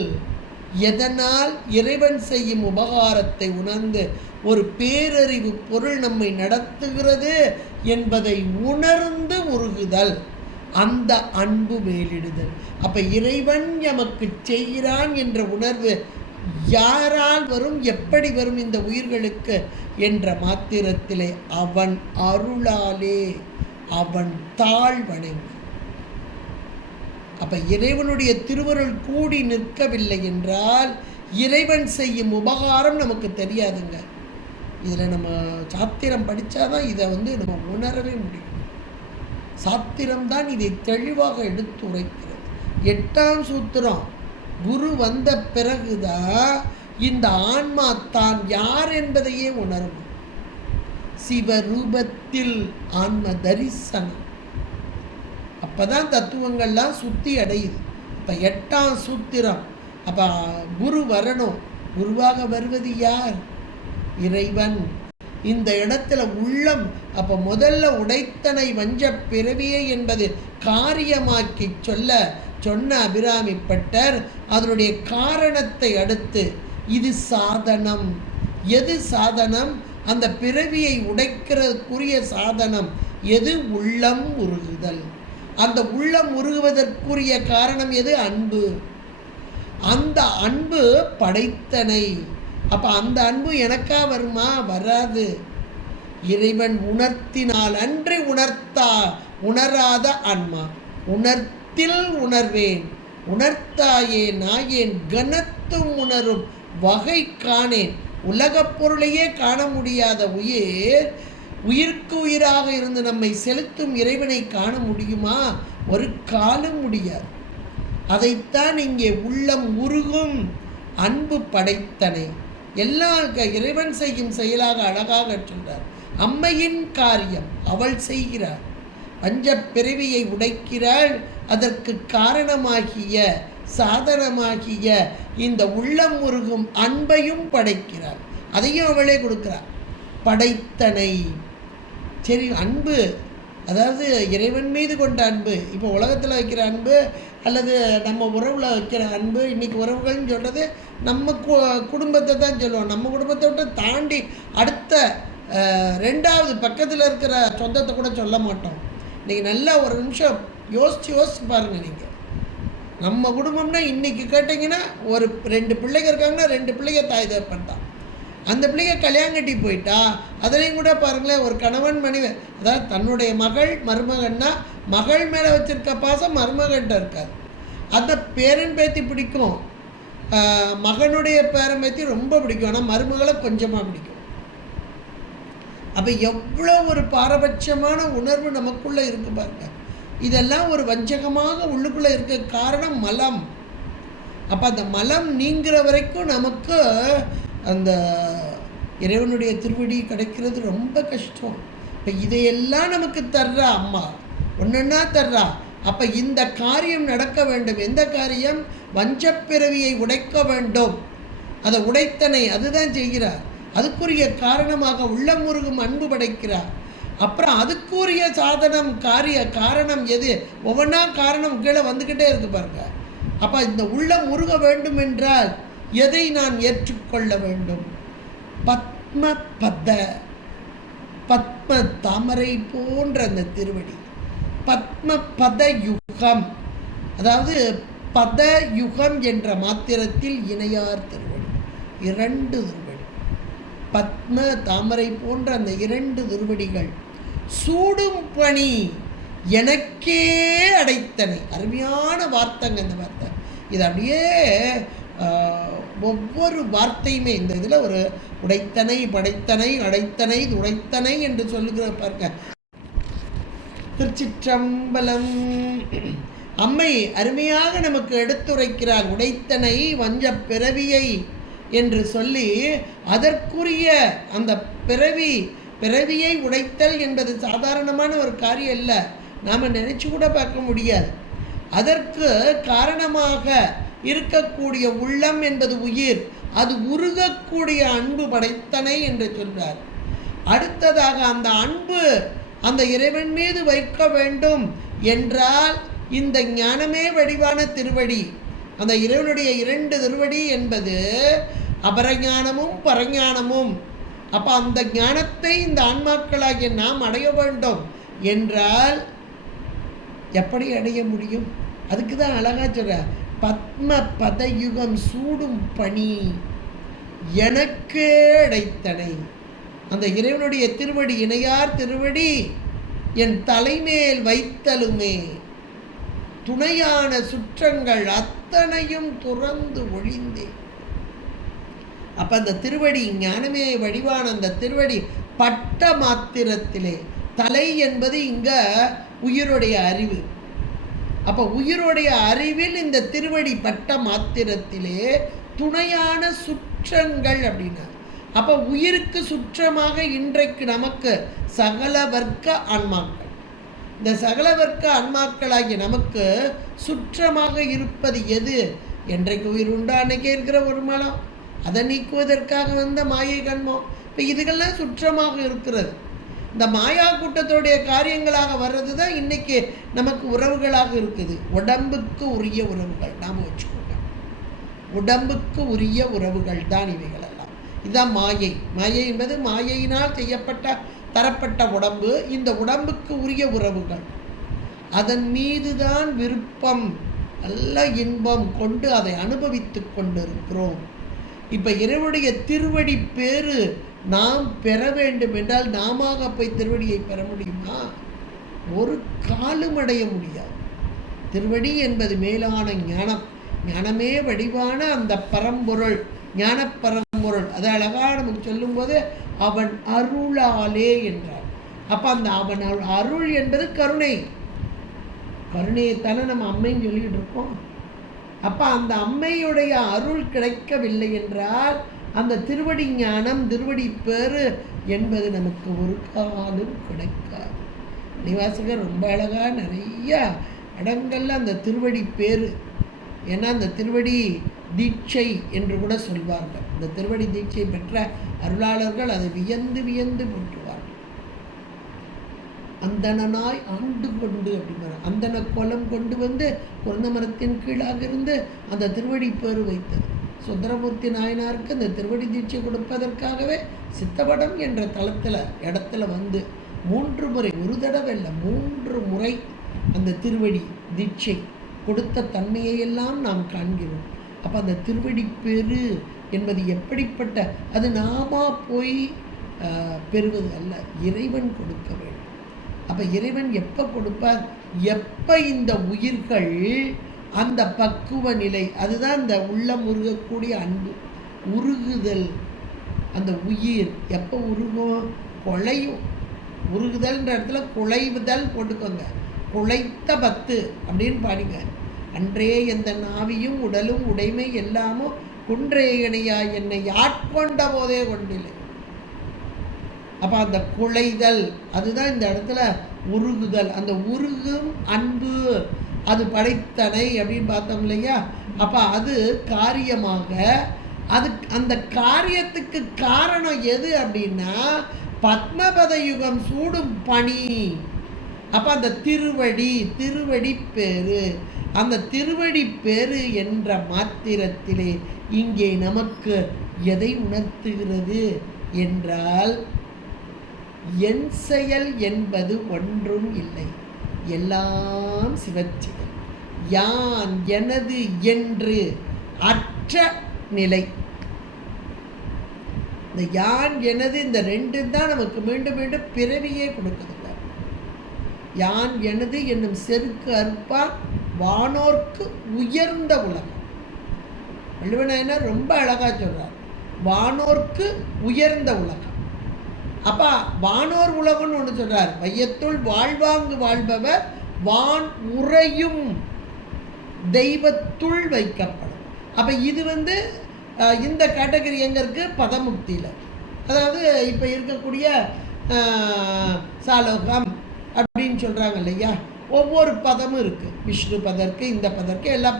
எதனால்? இறைவன் செய்யும் உபகாரத்தை உணர்ந்து ஒரு பேரறிவு பொருள் நம்மை நடத்துகிறது என்பதை உணர்ந்து உருகுதல், அந்த அன்பு மேலிடுதல். அப்போ இறைவன் எமக்கு செய்கிறான் என்ற உணர்வு யாரால் வரும், எப்படி வரும் இந்த உயிர்களுக்கு என்ற மாத்திரத்திலே அவன் அருளாலே, அவன் தாழ் வணங்கி. அப்போ இறைவனுடைய திருவருள் கூடி நிற்கவில்லை என்றால் இறைவன் செய்யும் உபகாரம் நமக்கு தெரியாதுங்க. இதில் நம்ம சாத்திரம் படித்தாதான் இதை நம்ம உணரவே முடியும். சாத்திரம்தான் இதை தெளிவாக எடுத்து உரைக்கிறது. 8ஆம் சூத்திரம், குரு வந்த பிறகுதான் இந்த ஆன்மா தான் யார் என்பதையே உணரும். சிவரூபத்தில் ஆன்ம தரிசனம். அப்போதான் தத்துவங்கள்லாம் சுத்தி அடையுது. இப்போ 8ஆம் சூத்திரம். அப்போ குரு வரணும். குருவாக வருவது யார்? இறைவன். இந்த இடத்துல உள்ளம். அப்போ முதல்ல உடைத்தனை வஞ்ச பிறவியை என்பது காரியமாக்கி சொன்ன அபிராமி பட்டர் அதனுடைய காரணத்தை அடுத்து இது சாதனம். எது சாதனம்? அந்த பிறவியை உடைக்கிறதுக்குரிய சாதனம் எது? உள்ளம் உருகுதல். அந்த உள்ளம் உருகுவதற்குரிய காரணம் எது? அன்பு. அந்த அன்பு படைத்தனை. அப்போ அந்த அன்பு எனக்கா வருமா? வராது. இறைவன் உணர்த்தினால் அன்றி உணராத ஆன்மா. உணர்த்தில் உணர்வேன், உணர்த்தாயே நாயேன் கனத்தும் உணரும் வகை காணேன். உலகப் பொருளையே காண முடியாத உயிருக்கு உயிராக இருந்து நம்மை செலுத்தும் இறைவனை காண முடியுமா? ஒரு காலம் முடியாது. அதைத்தான் இங்கே உள்ளம் உருகும் அன்பு படைத்தனை. எல்லா இறைவன் செய்யும் செயலாக அழகாக சொல்றார். அம்மையின் காரியம் அவள் செய்கிறாள். பஞ்ச பிறவியை உடைக்கிறாள். அதற்கு காரணமாகிய சாதனமாகிய இந்த உள்ளம் உருகும் அன்பையும் படைக்கிறாள். அதையும் அவளே கொடுக்கிறாள். படைத்தனை. சரி, அன்பு அதாவது இறைவன் மீது கொண்ட அன்பு. இப்போ உலகத்தில் வைக்கிற அன்பு அல்லது நம்ம உறவில் வைக்கிற அன்பு. இன்றைக்கி உறவுகள்னு சொல்கிறது நம்ம குடும்பத்தை தான் சொல்லுவோம். நம்ம குடும்பத்தை விட்டு தாண்டி அடுத்த 2வது பக்கத்தில் இருக்கிற சொந்தத்தை கூட சொல்ல மாட்டோம். இன்றைக்கி நல்லா ஒரு நிமிஷம் யோசித்து பாருங்கள். நீங்கள் நம்ம குடும்பம்னா இன்றைக்கி கேட்டிங்கன்னா ஒரு 2 பிள்ளைங்க இருக்காங்கன்னா 2 பிள்ளைங்க தாய் தகப்பன் தான். அந்த பிள்ளைங்க கல்யாணம் கட்டி போயிட்டா அதுலேயும் கூட பாருங்களேன், ஒரு கணவன் மனைவி, அதாவது தன்னுடைய மகள் மருமகன்னா மகள் மேலே வச்சுருக்க பாசம் மருமகன்ட்ட இருக்காது. அந்த பேரன் பேத்தி பிடிக்கும், மகனுடைய பேரன் பேத்தி ரொம்ப பிடிக்கும், ஆனால் மருமகளை கொஞ்சமாக பிடிக்கும். அப்போ எவ்வளோ ஒரு பாரபட்சமான உணர்வு நமக்குள்ளே இருக்கு பாருங்க. இதெல்லாம் ஒரு வஞ்சகமாக உள்ளுக்குள்ளே இருக்க காரணம் மலம். அப்போ அந்த மலம் நீங்கிற வரைக்கும் நமக்கு அந்த இறைவனுடைய திருவடி கிடைக்கிறது ரொம்ப கஷ்டம். இப்போ இதையெல்லாம் நமக்கு தர்றா அம்மா, ஒன்றுன்னா தர்றா. அப்போ இந்த காரியம் நடக்க வேண்டும். எந்த காரியம்? வஞ்சப்பிறவியை உடைக்க வேண்டும். அதை உடைத்தனை அதுதான் செய்கிறார். அதுக்குரிய காரணமாக உள்ளமுருகும் அன்பு படைக்கிறார். அப்புறம் அதுக்குரிய சாதனம் காரணம் எது? ஒவ்வொன்றா காரணம் கீழே வந்துக்கிட்டே இருக்கு பாருங்க. அப்போ இந்த உள்ளம் முருக வேண்டும் என்றால் எதை நான் ஏற்றுக்கொள்ள வேண்டும்? பத்ம தாமரை போன்ற அந்த திருவடி, பத்ம யுகம், அதாவது பதயுகம் என்ற மாத்திரத்தில் இணையார் திருவடி, 2 திருவடி, பத்ம தாமரை போன்ற அந்த 2 திருவடிகள் சூடும் பணி எனக்கே அடைத்தனை. அருமையான வார்த்தைங்க இந்த வார்த்தை. இது அப்படியே ஒவ்வொரு வார்த்தையுமே இந்த இதில் ஒரு உடைத்தனை, படைத்தனை, அடைத்தனை, உடைத்தனை என்று சொல்லுகிற பாருங்க. திருச்சிற்றம்பலம். அம்மை அருமையாக நமக்கு எடுத்துரைக்கிறார். உடைத்தனை வஞ்ச பிறவியை என்று சொல்லி அதற்குரிய அந்த பிறவியை உடைத்தல் என்பது சாதாரணமான ஒரு காரியம் இல்லை. நாம் நினைச்சு கூட பார்க்க முடியாது. அதற்கு காரணமாக இருக்கக்கூடிய உள்ளம் என்பது உயிர், அது உருகக்கூடிய அன்பு படைத்தனை என்று சொல்றார். அடுத்ததாக அந்த அன்பு அந்த இறைவன் மீது வைக்க வேண்டும் என்றால் இந்த ஞானமே வடிவான திருவடி, அந்த இறைவனுடைய 2 திருவடி என்பது அபரஞானமும் பரஞானமும். அப்போ அந்த ஞானத்தை இந்த ஆன்மாக்களாகிய நாம் அடைய வேண்டும் என்றால் எப்படி அடைய முடியும்? அதுக்கு தான் அழகா சொல்ற, பத்ம பதயுகம் சூடும் பணி எனக்கு அடைத்தனை. அந்த இறைவனுடைய திருவடி, இணையார் திருவடி என் தலைமேல் வைத்தலுமே துணையான சுற்றங்கள் அத்தனையும் துறந்து ஒழிந்தேன். அப்ப அந்த திருவடி ஞானமே வடிவான அந்த திருவடி பட்ட மாத்திரத்திலே, தலை என்பது இங்க உயிருடைய அறிவு. அப்ப உயிருடைய அறிவில் இந்த திருவடி பட்ட மாத்திரத்திலே துணையான சுற்றங்கள் அப்படின்னா, அப்ப உயிருக்கு சுற்றமாக இன்றைக்கு நமக்கு சகல வர்க்க ஆன்மாக்கள், இந்த சகல வர்க்க ஆன்மாக்களாகிய நமக்கு சுற்றமாக இருப்பது எது? என்றைக்கு உயிர் உண்டா அன்னைக்கே இருக்கிற ஒரு மலம், அதை நீக்குவதற்காக வந்த மாயை கண்மம். இப்போ இதுகள்லாம் சுற்றமாக இருக்கிறது. இந்த மாயா கூட்டத்தோடைய காரியங்களாக வர்றது தான் இன்னைக்கு நமக்கு உறவுகளாக இருக்குது. உடம்புக்கு உரிய உறவுகள் நாம் வச்சுக்கோங்க. உடம்புக்கு உரிய உறவுகள் தான் இவைகளெல்லாம். இதுதான் மாயை. மாயை என்பது மாயையினால் செய்யப்பட்ட தரப்பட்ட உடம்பு. இந்த உடம்புக்கு உரிய உறவுகள், அதன் மீது தான் விருப்பம், நல்ல இன்பம் கொண்டு அதை அனுபவித்து கொண்டிருக்கிறோம். இப்போ இறைவனுடைய திருவடி பேரு நாம் பெற வேண்டும் என்றால் நாம போய் திருவடியை பெற முடியுமா? ஒரு காலும் அடைய முடியாது. திருவடி என்பது மேலான ஞானம், ஞானமே வடிவான அந்த பரம்பொருள், ஞான பரம்பொருள். அதை அழகாக நமக்கு சொல்லும்போது அவன் அருளாலே என்றார். அப்போ அந்த அவன் அருள் என்பது கருணை. கருணையைத்தானே நம்ம அம்மைன்னு சொல்லிட்டு இருக்கோம். அப்போ அந்த அம்மையுடைய அருள் கிடைக்கவில்லை என்றால் அந்த திருவடி ஞானம், திருவடி பேரு என்பது நமக்கு ஒரு காலம் கிடைக்காது. நிவாசகர் ரொம்ப அழகாக நிறைய இடங்கள்ல அந்த திருவடி பேரு, ஏன்னா அந்த திருவடி தீட்சை என்று கூட சொல்வார்கள். இந்த திருவடி தீட்சை பெற்ற அருளாளர்கள் அதை வியந்து வியந்து போற்றுவார்கள். அந்தனாய் ஆண்டு கொண்டு அப்படிங்கிற அந்தன கோலம் கொண்டு வந்து குழந்த மரத்தின் கீழாக இருந்து அந்த திருவடி பேரு வைத்தது. சுந்தரமூர்த்தி நாயனாருக்கு அந்த திருவடி தீட்சை கொடுப்பதற்காகவே சித்தவடம் என்ற இடத்துல வந்து 3 முறை, ஒரு தடவை இல்லை 3 முறை அந்த திருவடி தீட்சை கொடுத்த தன்மையெல்லாம் நாம் காண்கிறோம். அப்போ அந்த திருவடி பேரு என்பது எப்படிப்பட்ட, அது நாம போய் பெறுவது அல்ல, இறைவன் கொடுக்க வேண்டும். அப்போ இறைவன் எப்போ கொடுப்பார்? எப்போ இந்த உயிர்கள் அந்த பக்குவ நிலை, அதுதான் இந்த உள்ளம் உருகக்கூடிய அன்பு, உருகுதல். அந்த உயிர் எப்போ உருகும்? குழையும். உருகுதல்ன்ற இடத்துல குழைவுதல் போட்டுக்கோங்க. குழைத்த 10 அப்படின்னு பாடுங்க. அன்றே எந்த நாவியும் உடலும் உடைமை எல்லாமும் குன்றே இணையா என்னை ஆட்கொண்ட போதே கொண்டில்லை. அப்போ அந்த குலைதல் அதுதான் இந்த இடத்துல உருகுதல். அந்த உருகும் அன்பு அது படைத்தனை அப்படின்னு பார்த்தோம் இல்லையா. அப்போ அது காரியமாக அது அந்த காரியத்துக்கு காரணம் எது அப்படின்னா பத்மபத யுகம் சூடும் பணி. அப்போ அந்த திருவடி பேரு, அந்த திருவடி பேரு என்ற மாத்திரத்திலே இங்கே நமக்கு எதை உணர்த்துகிறது என்றால் என் செயல் என்பது ஒன்றும் இல்லை, எல்லாம் சிவச்சிவன். யான் எனது என்று அற்ற நிலை. இந்த யான் எனது இந்த ரெண்டும் தான் நமக்கு மீண்டும் மீண்டும் பிறவியே கொடுக்குதுங்க. யான் எனது என்னும் செருக்கு அறுப்பார் வானோர்க்கு உயர்ந்த உலகம். வள்ளுவனார் ரொம்ப அழகா சொல்றார், வானோர்க்கு உயர்ந்த உலகம். அப்பா வானோர் உலகம்னு ஒன்று சொல்றார். வையத்துள் வாழ்வாங்கு வாழ்பவர் வான் உறையும் தெய்வத்துள் வைக்கப்படும். அப்போ இது இந்த கேட்டகரி எங்கே இருக்குது? பதமுக்தியில். அதாவது இப்போ இருக்கக்கூடிய சாலோகம் அப்படின்னு சொல்கிறாங்க இல்லையா, ஒவ்வொரு பதமும் இருக்குது. விஷ்ணு பதற்கு, இந்த பதற்கு, எல்லா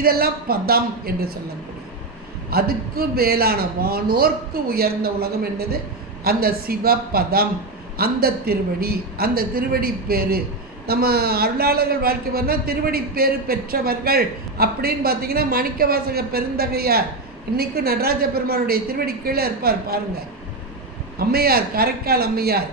இதெல்லாம் பதம் என்று சொல்லக்கூடிய அதுக்கு மேலான வானோர்க்கு உயர்ந்த உலகம் என்பது அந்த சிவபதம், அந்த திருவடி பேரு. நம்ம அருளாளர்கள் வாழ்க்கை வரனா திருவடி பேரு பெற்றவர்கள் அப்படின்னு பார்த்தீங்கன்னா மாணிக்கவாசக பெருந்தகையார் இன்னைக்கும் நடராஜ பெருமானுடைய திருவடி கீழே இருப்பார் பாருங்க. அம்மையார், காரைக்கால் அம்மையார்,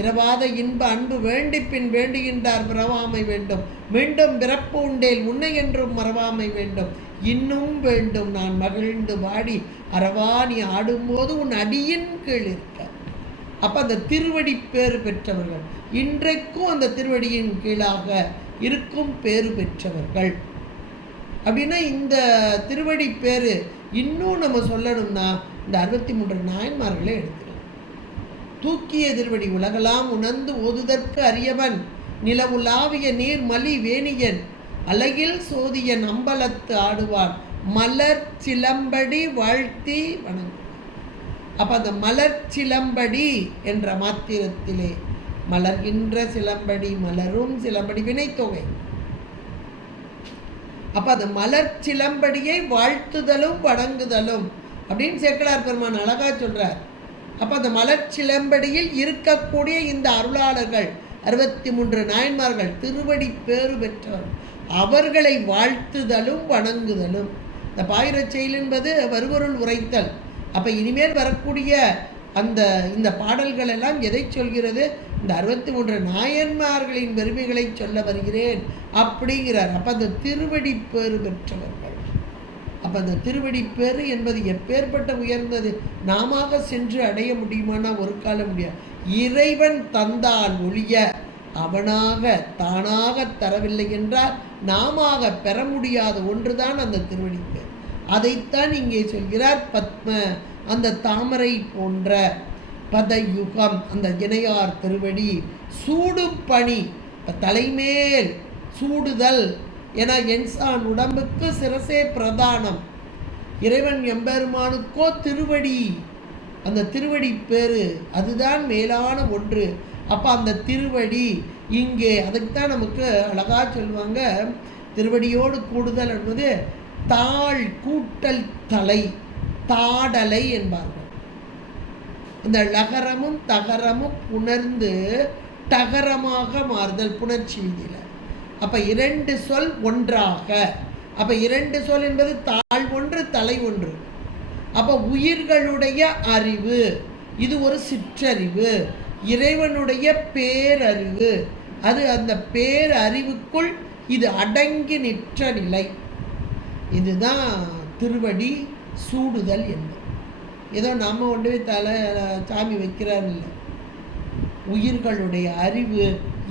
இரவாத இன்ப அன்பு வேண்டிப்பின் வேண்டுகின்றார் பிறவாமை வேண்டும், மீண்டும் பிறப்பு உண்டேல் உன்னை என்றும் மறவாமை வேண்டும், இன்னும் வேண்டும் நான் மகிழ்ந்து வாடி அறவாணி ஆடும்போது உன் அடியின் கீழ் இருக்க. அப்போ அந்த திருவடி பேறு பெற்றவர்கள் இன்றைக்கும் அந்த திருவடியின் கீழாக இருக்கும் பேறு பெற்றவர்கள். அப்படின்னா இந்த திருவடி பேரு இன்னும் நம்ம சொல்லணும்னா இந்த 63 நாயன்மார்களே எடுத்துக்கலாம். தூக்கிய திருவடி உலகலாம் உணர்ந்து ஓதுதற்கு அரியவன், நிலவுலாவிய நீர் மலி வேணியன், அழகில் சோதியன் அம்பலத்து ஆடுவான், மலர் சிலம்படி வாழ்த்தி வணங்குவான். அப்போ அந்த மலர் சிலம்படி என்ற மாத்திரத்திலே மலர்கின்ற சிலம்படி, மலரும் சிலம்படி வினைத்தொகை. அப்போ அந்த மலர் சிலம்படியை வாழ்த்துதலும் வணங்குதலும் அப்படின்னு சேக்கிழார் பெருமான் அழகா சொல்றார். அப்போ அந்த மலர் சிலம்படியில் இருக்கக்கூடிய இந்த அருளாளர்கள் 63 நாயன்மார்கள் திருவடி பேறு பெற்றவர், அவர்களை வாழ்த்துதலும் வணங்குதலும். இந்த பாயிரச் செயல் என்பது வருவருள் உரைத்தல். அப்போ இனிமேல் வரக்கூடிய இந்த பாடல்கள் எல்லாம் எதை சொல்கிறது? இந்த 63 நாயன்மார்களின் பெருமைகளை சொல்ல வருகிறேன் அப்படிங்கிறார். அப்போ அந்த திருவடி பேறு பெற்றவர்கள். அப்போ அந்த திருவடி பேறு என்பது எப்பேற்பட்ட உயர்ந்தது. நாம சென்று அடைய முடியுமானா ஒரு காலம் முடியாது. இறைவன் தந்தால் ஒழிய அவனாக தானாக தரவில்லை என்றால் நாம பெற முடியாத ஒன்றுதான் அந்த திருவடி பேர். அதைத்தான் இங்கே சொல்கிறார். பத்ம அந்த தாமரை போன்ற பதயுகம், அந்த இணையார் திருவடி சூடும் பணி, தலைமேல் சூடுதல் என என்சான் உடம்புக்கு சிரசே பிரதானம். இறைவன் எம்பெருமானுக்கோ திருவடி, அந்த திருவடி பேரு அதுதான் மேலான ஒன்று. அப்போ அந்த திருவடி இங்கே அதுக்குத்தான் நமக்கு அழகா சொல்லுவாங்க, திருவடியோடு கூடுதல் என்பது தாழ் கூட்டல் தலை, தாடலை என்பார்கள். இந்த லகரமும் தகரமும் உணர்ந்து டகரமாக மாறுதல் புணர்ச்சி விதியில். அப்போ 2 சொல் ஒன்றாக. அப்போ 2 சொல் என்பது தாழ் ஒன்று தலை ஒன்று. அப்போ உயிர்களுடைய அறிவு இது ஒரு சிற்றறிவு, இறைவனுடைய பேரறிவு அது அந்த பேரறிவுக்குள் இது அடங்கி நிற்ற நிலை. இதுதான் திருவடி சூடுதல் என்பது. ஏதோ நம்ம கொண்டு போய் சாமி வைக்கிறார் இல்லை, உயிர்களுடைய அறிவு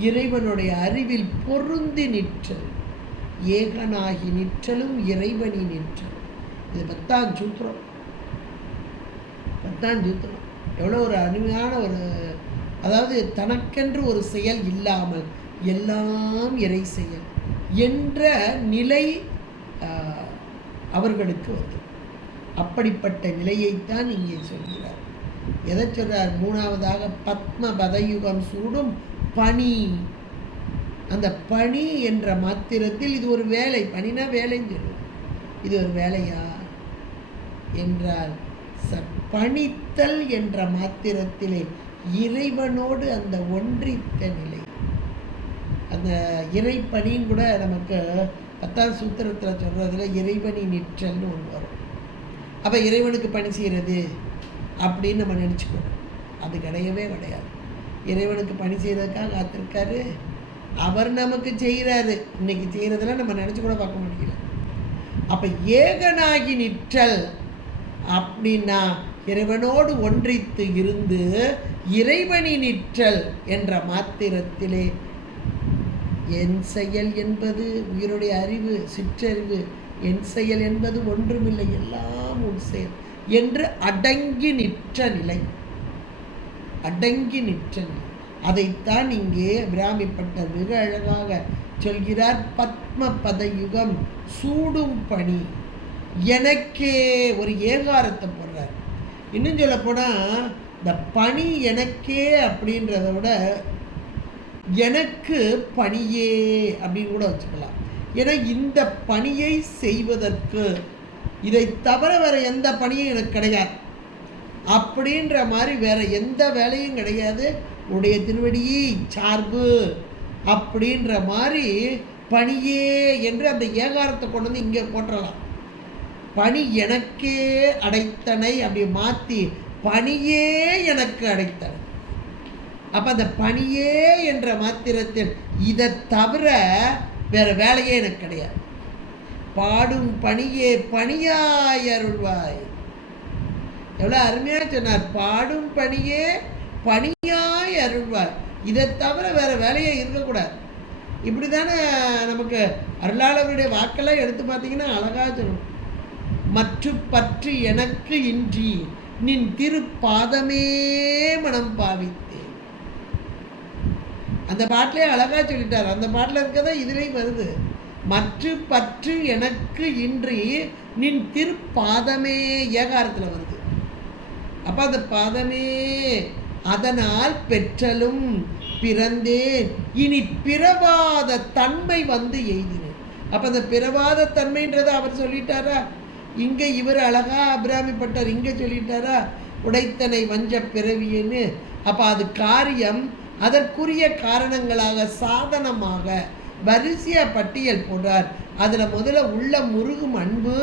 இறைவனுடைய அறிவில் பொருந்தி நிற்றல், ஏகனாகி நிற்றலும் இறைவனி நிற்றல். இது 10ஆம் சூத்திரம். 10ஆம் சூத்திரம் எவ்வளோ ஒரு அருமையான ஒரு, அதாவது தனக்கென்று ஒரு செயல் இல்லாமல் எல்லாம் இறை செயல் என்ற நிலை அவர்களுக்கு வந்து அப்படிப்பட்ட நிலையைத்தான் இங்கே சொல்கிறார். எதை சொல்றார்? மூணாவதாக பத்ம பதயுகம் சூடும் பணி. அந்த பணி என்ற மாத்திரத்தில் இது ஒரு வேலை. பணினா வேலைன்னு சொல்லுவோம். இது ஒரு வேலையா என்றால் பணித்தல் என்ற மாத்திரத்திலே இறைவனோடு அந்த ஒன்றித்த நிலை. அந்த இறைப்பணின்னு கூட நமக்கு 10ஆம் சூத்திரத்தில் சொல்கிறதுல இறைவனி நிற்றல்னு ஒன்று வரும். அப்போ இறைவனுக்கு பணி செய்கிறது அப்படின்னு நம்ம நினச்சிக்கணும். அது கிடையவே கிடையாது. இறைவனுக்கு பணி செய்கிறதுக்காக காத்திருக்காரு, அவர் நமக்கு செய்கிறாரு. இன்னைக்கு செய்கிறதெல்லாம் நம்ம நினச்சி கூட பார்க்க முடியல. அப்போ ஏகனாகி நிற்றல் அப்படின்னா இறைவனோடு ஒன்றித்து இருந்து இறைவனி நிற்றல் என்ற மாத்திரத்திலே என் செயல் என்பது உயிருடைய அறிவு, சிற்றறிவு, என் செயல் என்பது ஒன்றுமில்லை, எல்லாம் உன் செயல் என்று அடங்கி நிற்ற நிலை. அடங்கி நிற்ற நிலை. அதைத்தான் இங்கே பிராமிப்பட்டர் மிக அழகாக சொல்கிறார். பத்ம பதயுகம் சூடும் பணி எனக்கே, ஒரு ஏகாரத்தை போடுறார். இன்னும் சொல்ல போனால் இந்த பணி எனக்கே அப்படின்றத விட எனக்கு பணியே அப்படின்னு கூட வச்சுக்கலாம். ஏன்னா இந்த பணியை செய்வதற்கு இதை தவிர வேற எந்த பணியும் எனக்கு கிடையாது அப்படின்ற மாதிரி வேற எந்த வேலையும் கிடையாது. உடைய திருவடியை சார்பு அப்படின்ற மாதிரி பணியே என்று அந்த ஏகாரத்தை கொண்டு வந்து இங்கே போட்டுடலாம். பணி எனக்கே அடைத்தனை அப்படி மாற்றி பணியே எனக்கு அடைத்தனை. அப்போ அந்த பணியே என்ற மாத்திரத்தில் இதை தவிர வேற வேலையே எனக்கு கிடையாது. பாடும் பணியே பணியாய் அருள்வாய். எவ்வளோ அருமையாக சொன்னார். பாடும் பணியே பணியாய் அருள்வாய். இதை தவிர வேற வேலையே இருக்கக்கூடாது. இப்படி தானே நமக்கு அருளாளருடைய வாக்கெல்லாம் எடுத்து பார்த்தீங்கன்னா அழகாக சொல்லணும். மற்ற பற்று எனக்கு இன்றி நின் திருப்பாதமே மனம் பாவித்தேன். அந்த பாட்டிலே அழகாக சொல்லிட்டார். அந்த பாட்டில் இருக்கதா இதுலேயும் வருது. மற்ற பற்று எனக்கு இன்றி நின் திருப்பாதமே ஏகாரத்தில் வருது. அப்போ அந்த பாதமே அதனால் பெற்றலும் பிறந்தேன் இனி பிறவாத தன்மை வந்து எய்தினேன். அப்போ அந்த பிறவாத தன்மைன்றதை அவர் சொல்லிட்டாரா? இங்கே இவர் அழகா அபிராமிப்பட்டார் இங்கே சொல்லிட்டாரா? உடைத்தனை வஞ்ச பிறவின்னு. அப்போ அது காரியம், அதற்குரிய காரணங்களாக சாதனமாக வரிசையாக பட்டியல் போடுறார். அதில் முதல்ல உள்ள முருகும் அன்பு,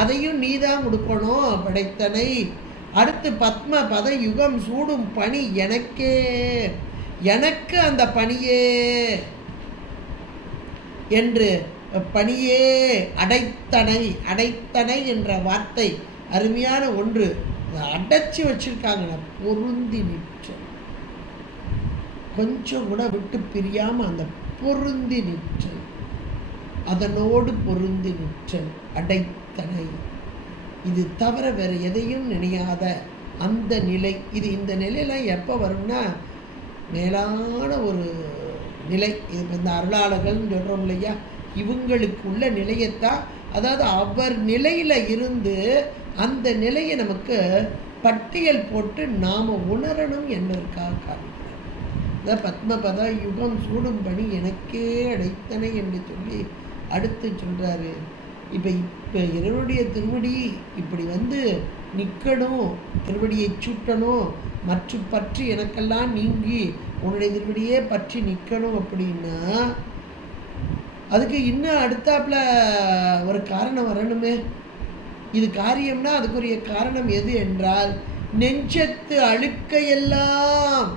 அதையும் நீதான் கொடுக்கணும் படைத்தனை. அடுத்து பத்ம பத யுகம் சூடும் பணி எனக்கே, எனக்கு அந்த பணியே என்று பணியே அடைத்தனை. அடைத்தனை என்ற வார்த்தை அருமையான ஒன்று. அடைச்சி வச்சிருக்காங்க. பொருந்தி நிற்றல், கொஞ்சம் கூட விட்டு பிரியாமல் அந்த பொருந்தி நிற்றல், அதனோடு பொருந்தி நிற்றல் அடைத்தனை. இது தவிர வேறு எதையும் நினையாத அந்த நிலை. இது இந்த நிலையெல்லாம் எப்போ வரும்னா மேலான ஒரு நிலை. இது இந்த அருளாளர்கள்னு சொல்கிறோம் இல்லையா, இவங்களுக்கு உள்ள நிலையத்தான், அதாவது அவர் நிலையில் இருந்து அந்த நிலையை நமக்கு பட்டியல் போட்டு நாம் உணரணும் என்பதற்காக காமிக்கிறார். அதான் பத்மபத யுகம் சூடும் பணி எனக்கே அடைத்தனை என்று சொல்லி அடுத்து சொல்கிறாரு. இப்போ இறைவனுடைய திருவடி இப்படி வந்து நிற்கணும், திருவடியை சூட்டணும், மற்ற பற்றி எனக்கெல்லாம் நீங்கி உன்னுடைய திருவடியே பற்றி நிற்கணும் அப்படின்னா அதுக்கு இன்னும் அடுத்தாப்புல ஒரு காரணம் வரணுமே. இது காரியம்னா அதுக்குரிய காரணம் எது என்றால் நெஞ்சத்து அழுக்கையெல்லாம்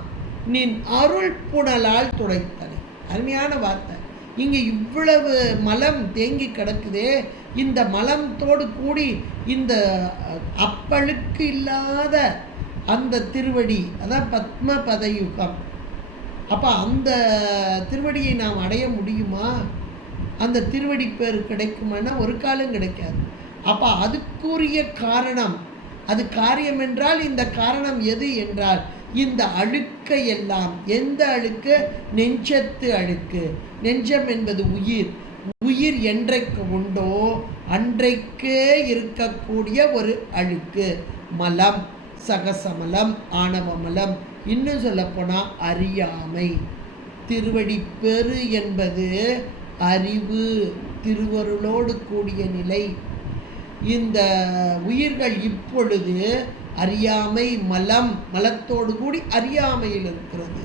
நின் அருள் புனலால் துடைத்தனை. அருமையான வார்த்தை. இங்கே இவ்வளவு மலம் தேங்கி கிடக்குதே, இந்த மலத்தோடு கூடி இந்த அப்பழுக்கு இல்லாத அந்த திருவடி, அதான் பத்ம பதயுகம். அப்போ அந்த திருவடியை நாம் அடைய முடியுமா? அந்த திருவடி பேர் கிடைக்குமானா ஒரு காலம் கிடைக்காது. அப்போ அதுக்குரிய காரணம், அது காரியம் என்றால் இந்த காரணம் எது என்றால் இந்த அழுக்கை எல்லாம். எந்த அழுக்கு? நெஞ்சத்து அழுக்கு. நெஞ்சம் என்பது உயிர். உயிர் என்றைக்கு உண்டோ அன்றைக்கே இருக்கக்கூடிய ஒரு அழுக்கு மலம். சகசமலம் ஆணவமலம், இன்னும் சொல்லப்போனால் அறியாமை. திருவடி பெரு என்பது அறிவு, திருவருளோடு கூடிய நிலை. இந்த உயிர்கள் இப்பொழுது அறியாமை மலம், மலத்தோடு கூடி அறியாமையில் இருக்கிறது.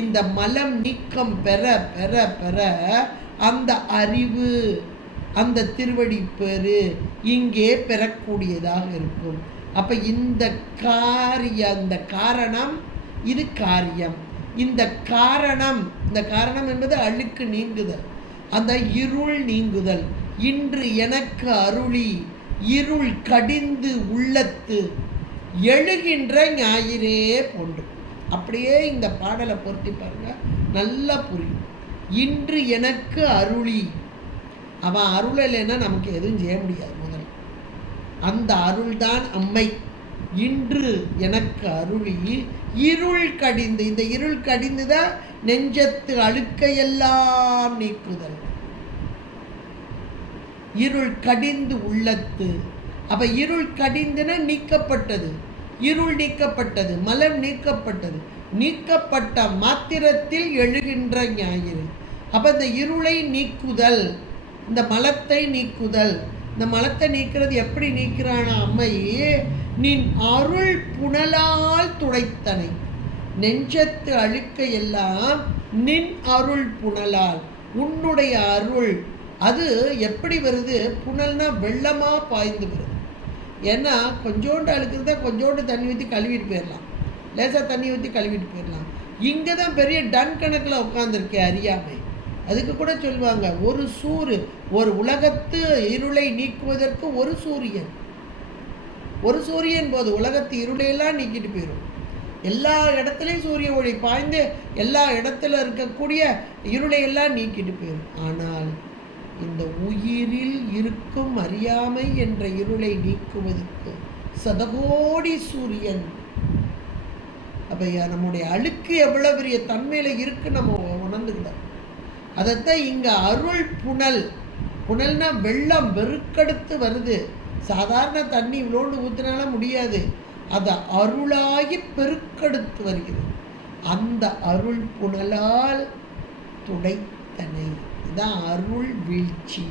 இந்த மலம் நீக்கம் பெற பெற பெற அந்த அறிவு, அந்த திருவடி பெரு இங்கே பெறக்கூடியதாக இருக்கும். அப்போ இந்த காரணம், இது காரியம். இந்த காரணம் என்பது அழுக்கு நீங்குதல், அந்த இருள் நீங்குதல். இன்று எனக்கு அருளி இருள் கடிந்து உள்ளத்து எழுகின்ற ஞாயிறே போன்று. அப்படியே இந்த பாடலை பொருத்தி பாருங்க, நல்லா புரியும். இன்று எனக்கு அருளி, அவன் அருளலைன்னா நமக்கு எதுவும் செய்ய முடியாது. முதல் அந்த அருள்தான் அம்மை. இன்று எனக்கு அருளி இருள் கடிந்து, இந்த இருள் கடிந்துதான் நெஞ்சத்து அழுக்கையெல்லாம் நீக்குதல். இருள் கடிந்து உள்ளத்து. அப்ப இருள் கடிந்துன நீக்கப்பட்டது, இருள் நீக்கப்பட்டது, மலம் நீக்கப்பட்டது. நீக்கப்பட்ட மாத்திரத்தில் எழுகின்ற ஞாயிறு. அப்ப இந்த இருளை நீக்குதல், இந்த மலத்தை நீக்குதல். இந்த மலத்தை நீக்கிறது எப்படி நீக்கிறான அம்மை? நின் அருள் புனலால் துடைத்தனை. நெஞ்சத்து அழுக்கை எல்லாம் நின் அருள் புனலால், உன்னுடைய அருள். அது எப்படி வருது? புனல்னா வெள்ளமா பாய்ந்து வருது. ஏன்னா கொஞ்சோண்டு அழுக்கிறத கொஞ்சோண்டு தண்ணி ஊற்றி கழுவிட்டு போயிடலாம், லேசாக தண்ணி ஊற்றி கழுவிட்டு போயிடலாம். இங்கே தான் பெரிய டன் கணக்கில் உட்காந்துருக்கேன் அறியாமை. அதுக்கு கூட சொல்லுவாங்க, ஒரு உலகத்து இருளை நீக்குவதற்கு ஒரு சூரியன் போது உலகத்து இருளையெல்லாம் நீக்கிட்டு போயிடும். எல்லா இடத்துலையும் சூரிய ஒளி பாய்ந்து எல்லா இடத்துல இருக்கக்கூடிய இருளையெல்லாம் நீக்கிட்டு போயிடும். ஆனால் இந்த உயிரில் இருக்கும் அறியாமை என்ற இருளை நீக்குவதற்கு சதகோடி சூரியன். அப்ப நம்முடைய அழுக்கு எவ்வளவு பெரிய தன்மையில இருக்கு நம்ம உணர்ந்துக்கிட்டோம். அதைத்தான் இங்க அருள் புனல்னா வெள்ளம் பெருக்கெடுத்து வருது. சாதாரண தண்ணி இவ்வளோண்டு ஊற்றினாலும் முடியாது, அதை அருளாகி பெருக்கெடுத்து வருகிறது. அந்த அருள் புனலால் துடைத்தனை. இதுதான் அருள் வீழ்ச்சி,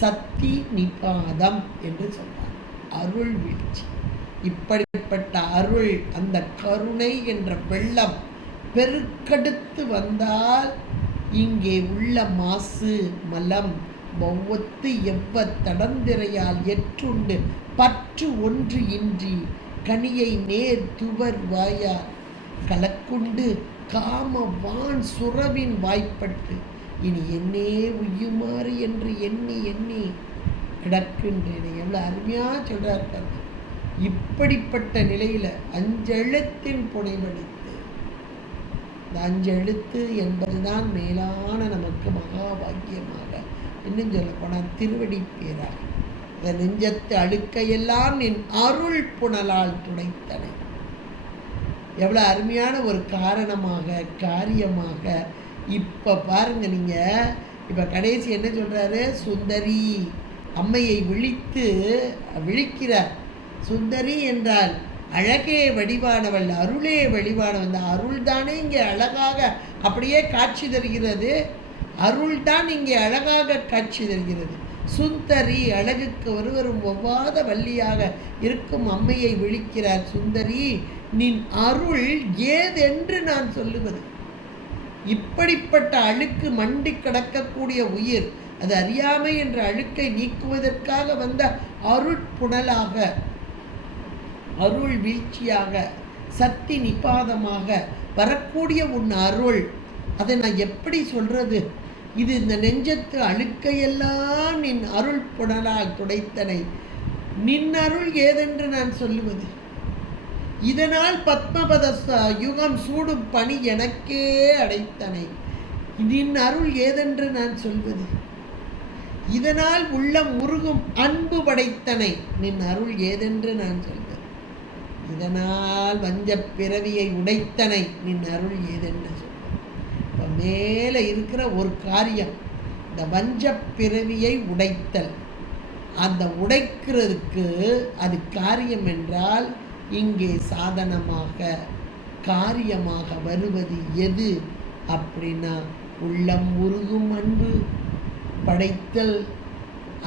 சக்தி நிபாதம் என்று சொல்றார். அருள் வீழ்ச்சி. இப்படிப்பட்ட அருள், அந்த கருணை என்ற வெள்ளம் பெருக்கெடுத்து வந்தால் இங்கே உள்ள மாசு மலம் ஒவ்வொத்து எவ்வ தடந்திரையால் எற்றுண்டு பற்று ஒன்று இன்றி கனியை நேர் துவர் வாயார் கலக்குண்டு காம வான் சுரவின் வாய்ப்பட்டு இனி என்னே உய்யுமாறு என்று எண்ணி எண்ணி கிடக்கின்றேன். எவ்வளோ அருமையாக சொல்றாரு. இப்படிப்பட்ட நிலையில் அஞ்செழுத்தின் புனைவடித்து, இந்த அஞ்செழுத்து என்பதுதான் மேலான நமக்கு மகா பாக்கியமாக, இன்னும் சொல்ல போனால் திருவடி பேராக. இந்த நெஞ்சத்து அழுக்கையெல்லாம் நின் அருள் புனலால் துடைத்தனை. எவ்வளோ அருமையான ஒரு காரணமாக காரியமாக. இப்போ பாருங்க, நீங்கள் இப்போ கடைசி என்ன சொல்கிறாரு? சுந்தரி அம்மையை விழிக்கிறார். சுந்தரி என்றால் அழகே வடிவானவள், அருளே வடிவானவள். இந்த அருள் தானே இங்கே அழகாக அப்படியே காட்சி தருகிறது. அருள் தான் இங்கே அழகாக காட்சி தருகிறது. சுந்தரி அழகுக்கு ஒருவரும் ஒவ்வாத வள்ளியாக இருக்கும் அம்மையை விழிக்கிறார். சுந்தரி நின் அருள் ஏதென்று நான் சொல்லுவது? இப்படிப்பட்ட அழுக்கு மண்டி கிடக்கக்கூடிய உயிர், அது அறியாமை என்ற அழுக்கை நீக்குவதற்காக வந்த அருட்புணலாக, அருள் வீழ்ச்சியாக, சக்தி நிபாதமாக வரக்கூடிய உன் அருள், அதை நான் எப்படி சொல்றது? இது இந்த நெஞ்சத்து அழுக்கையெல்லாம் நின் அருள் புனலால் துடைத்தனை. நின் அருள் ஏதென்று நான் சொல்லுவது? இதனால் பத்மபத யுகம் சூடும் பணி எனக்கே அடைத்தனை. நின் அருள் ஏதென்று நான் சொல்வது? இதனால் உள்ளம் உருகும் அன்பு படைத்தனை. நின் அருள் ஏதென்று நான் சொல்வது? இதனால் வஞ்ச பிறவியை உடைத்தனை. நின் அருள் ஏதென்று சொல்வது? இப்போ மேலே இருக்கிற ஒரு காரியம், இந்த வஞ்ச பிறவியை உடைத்தல். அந்த உடைக்கிறதுக்கு அது காரியம் என்றால் இங்கே சாதனமாக காரியமாக வருவது எது அப்படின்னா உள்ளம் உருகும் அன்பு படைத்தல்.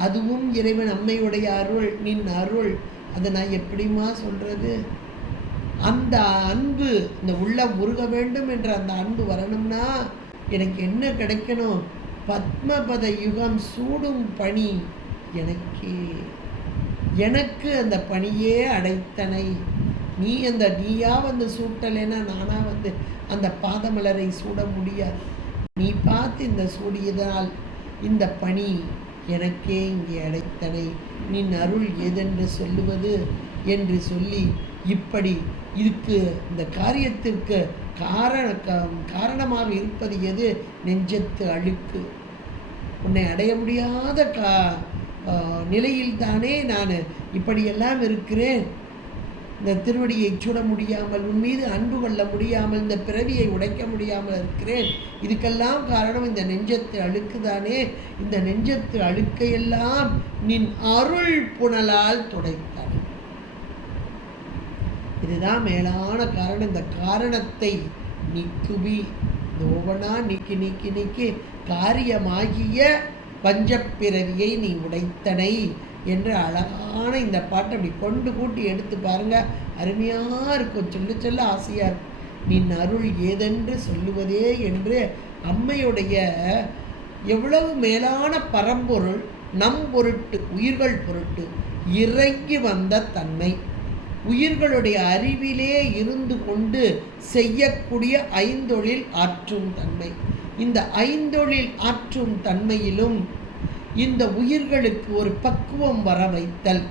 அதுவும் இறைவன் அம்மையுடைய அருள், நின் அருள். அதை நான் எப்படிமா சொல்கிறது? அந்த அன்பு, இந்த உள்ளம் உருக வேண்டும் என்ற அந்த அன்பு வரணும்னா எனக்கு என்ன கிடைக்கணும்? பத்மபத யுகம் சூடும் பணி எனக்கு அந்த பணியே அடைத்தனை. நீயா வந்து சூட்டலைன்னா நானா வந்து அந்த பாதமலரை சூட முடியாது. நீ பார்த்து இந்த சூடியதால் இந்த பணி எனக்கே இங்கே அடைத்தனை. நின் அருள் ஏதென்று சொல்லுவது என்று சொல்லி இப்படி இதுக்கு இந்த காரியத்திற்கு காரணமாக இருப்பது எது? நெஞ்சத்து அழுக்கு. உன்னை அடைய முடியாத நிலையில்தானே நான் இப்படியெல்லாம் இருக்கிறேன். இந்த திருவடியை சுட முடியாமல், உன் மீது அன்பு கொள்ள முடியாமல், இந்த பிறவியை உடைக்க முடியாமல் இருக்கிறேன். இதுக்கெல்லாம் காரணம் இந்த நெஞ்சத்து அழுக்கு தானே. இந்த நெஞ்சத்து அழுக்கையெல்லாம் நின் அருள் புனலால் துடைத்தான். இதுதான் மேலான காரணம். இந்த காரணத்தை நீக்குவி, இந்த ஒவ்வொன்றா நீக்கி நீக்கி நீக்கி காரியமாகிய பஞ்சப்பிறவியை நீ உடைத்தனை என்று அழகான இந்த பாட்டை அப்படி கொண்டு கூட்டி எடுத்து பாருங்க. அருமையாக இருக்கும், சொல்ல சொல்ல ஆசையாக இருக்கும். நின் அருள் ஏதென்று சொல்லுவதே என்று அம்மையுடைய எவ்வளவு மேலான பரம்பொருள் நம் பொருட்டு, உயிர்கள் பொருட்டு இறங்கி வந்த தன்மை, உயிர்களுடைய அறிவிலே இருந்து கொண்டு செய்யக்கூடிய ஐந்தொழில் ஆற்றும் தன்மை. இந்த ஐந்தொழில் ஆற்றும் தன்மையிலும் இந்த உயிர்களுக்கு ஒரு பக்குவம் வர வைத்தல்.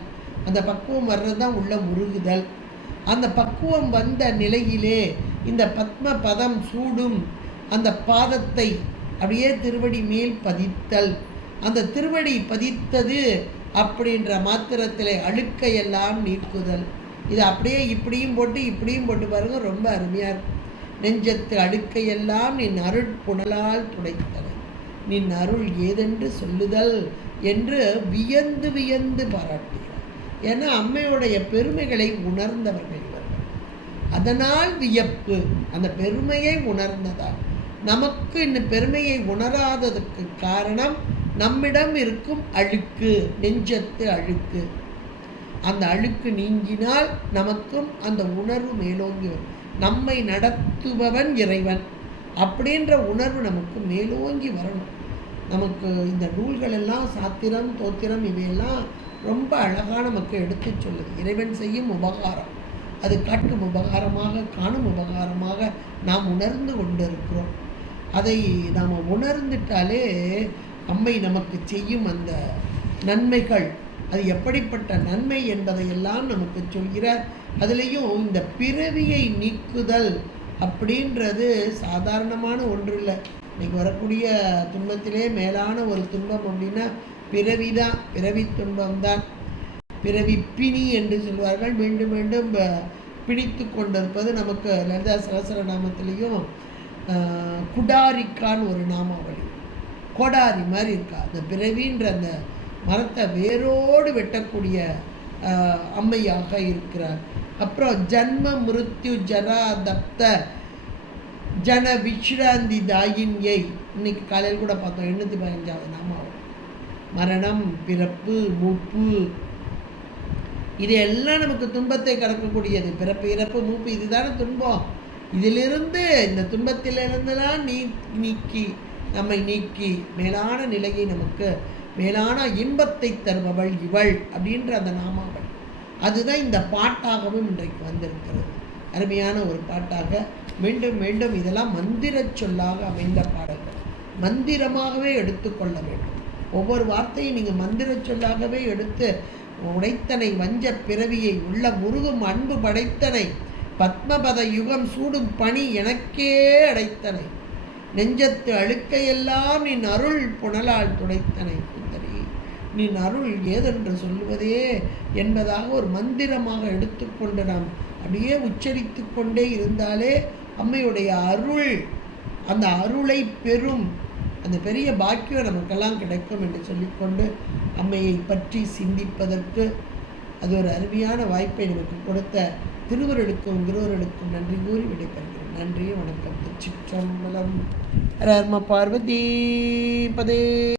அந்த பக்குவம் வர்றது தான் உள்ள முருகுதல். அந்த பக்குவம் வந்த நிலையிலே இந்த பத்ம பதம் சூடும் அந்த பாதத்தை அப்படியே திருவடி மேல் பதித்தல். அந்த திருவடி பதித்தது அப்படின்ற மாத்திரத்திலே அழுக்கையெல்லாம் நீக்குதல். இது அப்படியே இப்படியும் போட்டு பாருங்க, ரொம்ப அருமையாக இருக்கும். நெஞ்சத்து அழுக்கையெல்லாம் நின் அருள் புனலால் துடைத்தன. நின் அருள் ஏதென்று சொல்லுதல் என்று வியந்து வியந்து பாராட்டுகிறார். ஏன்னா அம்மையுடைய பெருமைகளை உணர்ந்தவர்கள் இவர்கள். அதனால் வியப்பு, அந்த பெருமையை உணர்ந்ததால். நமக்கு இந்த பெருமையை உணராததுக்கு காரணம் நம்மிடம் இருக்கும் அழுக்கு, நெஞ்சத்து அழுக்கு. அந்த அழுக்கு நீங்கினால் நமக்கும் அந்த உணர்வு மேலோங்கி வரும். நம்மை நடத்துபவன் இறைவன் அப்படின்ற உணர்வு நமக்கு மேலோங்கி வரணும். நமக்கு இந்த நூல்கள் எல்லாம் சாத்திரம், தோத்திரம் இவையெல்லாம் ரொம்ப அழகாக நமக்கு எடுத்து சொல்லுது. இறைவன் செய்யும் உபகாரம், அது காட்டும் உபகாரமாக, காணும் உபகாரமாக நாம் உணர்ந்து கொண்டு இருக்கிறோம். அதை நாம் உணர்ந்துட்டாலே அம்மை நமக்கு செய்யும் அந்த நன்மைகள், அது எப்படிப்பட்ட நன்மை என்பதையெல்லாம் நமக்கு சொல்கிறார். அதுலேயும் இந்த பிறவியை நீக்குதல் அப்படின்றது சாதாரணமான ஒன்று இல்லை. இன்றைக்கி வரக்கூடிய துன்பத்திலே மேலான ஒரு துன்பம் அப்படின்னா பிறவி தான், பிறவி துன்பம்தான். பிறவி பிணி என்று சொல்வார்கள். மீண்டும் மீண்டும் பிடித்து கொண்டிருப்பது. நமக்கு லலிதா சகஸ்ரநாமத்திலையும் குடாரிக்கான்னு ஒரு நாமாவளி, கோடாரி மாதிரி இருக்கா. அந்த பிறவின்ற அந்த மரத்தை வேரோடு வெட்டக்கூடிய அம்மையாக இருக்கிறார். அப்புறம் ஜன்ம மிருத்யு ஜரா தப்த ஜன விஸ்ராந்தி தாயின்யை, இன்னைக்கு காலையில் கூட பார்த்தோம், 815வது நாமாவளி. மரணம், பிறப்பு, மூப்பு, இதையெல்லாம் நமக்கு துன்பத்தை கடக்கக்கூடியது. பிறப்பு, இறப்பு, மூப்பு, இதுதானே துன்பம். இதிலிருந்து, இந்த துன்பத்திலிருந்துலாம் நீக்கி நம்மை நீக்கி மேலான நிலையை, நமக்கு மேலான இன்பத்தை தருபவள் இவள் அப்படின்ற அந்த நாமாவள். அதுதான் இந்த பாட்டாகவும் இன்றைக்கு வந்திருக்கிறது. அருமையான ஒரு பாட்டாக மீண்டும் மீண்டும் இதெல்லாம் மந்திர சொல்லாக அமைந்த பாடல்கள். மந்திரமாகவே எடுத்துக்கொள்ள வேண்டும். ஒவ்வொரு வார்த்தையும் நீங்கள் மந்திர சொல்லாகவே எடுத்து, உடைத்தனை வஞ்ச பிறவியை உள்ள முருகும் அன்பு படைத்தனை, பத்மபத யுகம் சூடும் பணி எனக்கே அடைத்தனை, நெஞ்சத்து அழுக்கையெல்லாம் நின் அருள் புனலால் துடைத்தனை. சுந்தரி, நின் அருள் ஏதென்று சொல்லுவதே என்பதாக ஒரு மந்திரமாக எடுத்துக்கொண்டு நாம் அப்படியே உச்சரித்து கொண்டே இருந்தாலே அம்மையுடைய அருள், அந்த அருளை பெறும் அந்த பெரிய பாக்கியம் நமக்கெல்லாம் கிடைக்கும் என்று சொல்லிக்கொண்டு, அம்மையை பற்றி சிந்திப்பதற்கு அது ஒரு அருமையான வாய்ப்பை நமக்கு கொடுத்த திருவருளுக்கும் குருவருளுக்கும் நன்றி கூறி விடைபெறுகிறேன். நன்றி, வணக்கம். திருச்சிற்றம்பலம். ஹர ஹர பார்வதி பதே.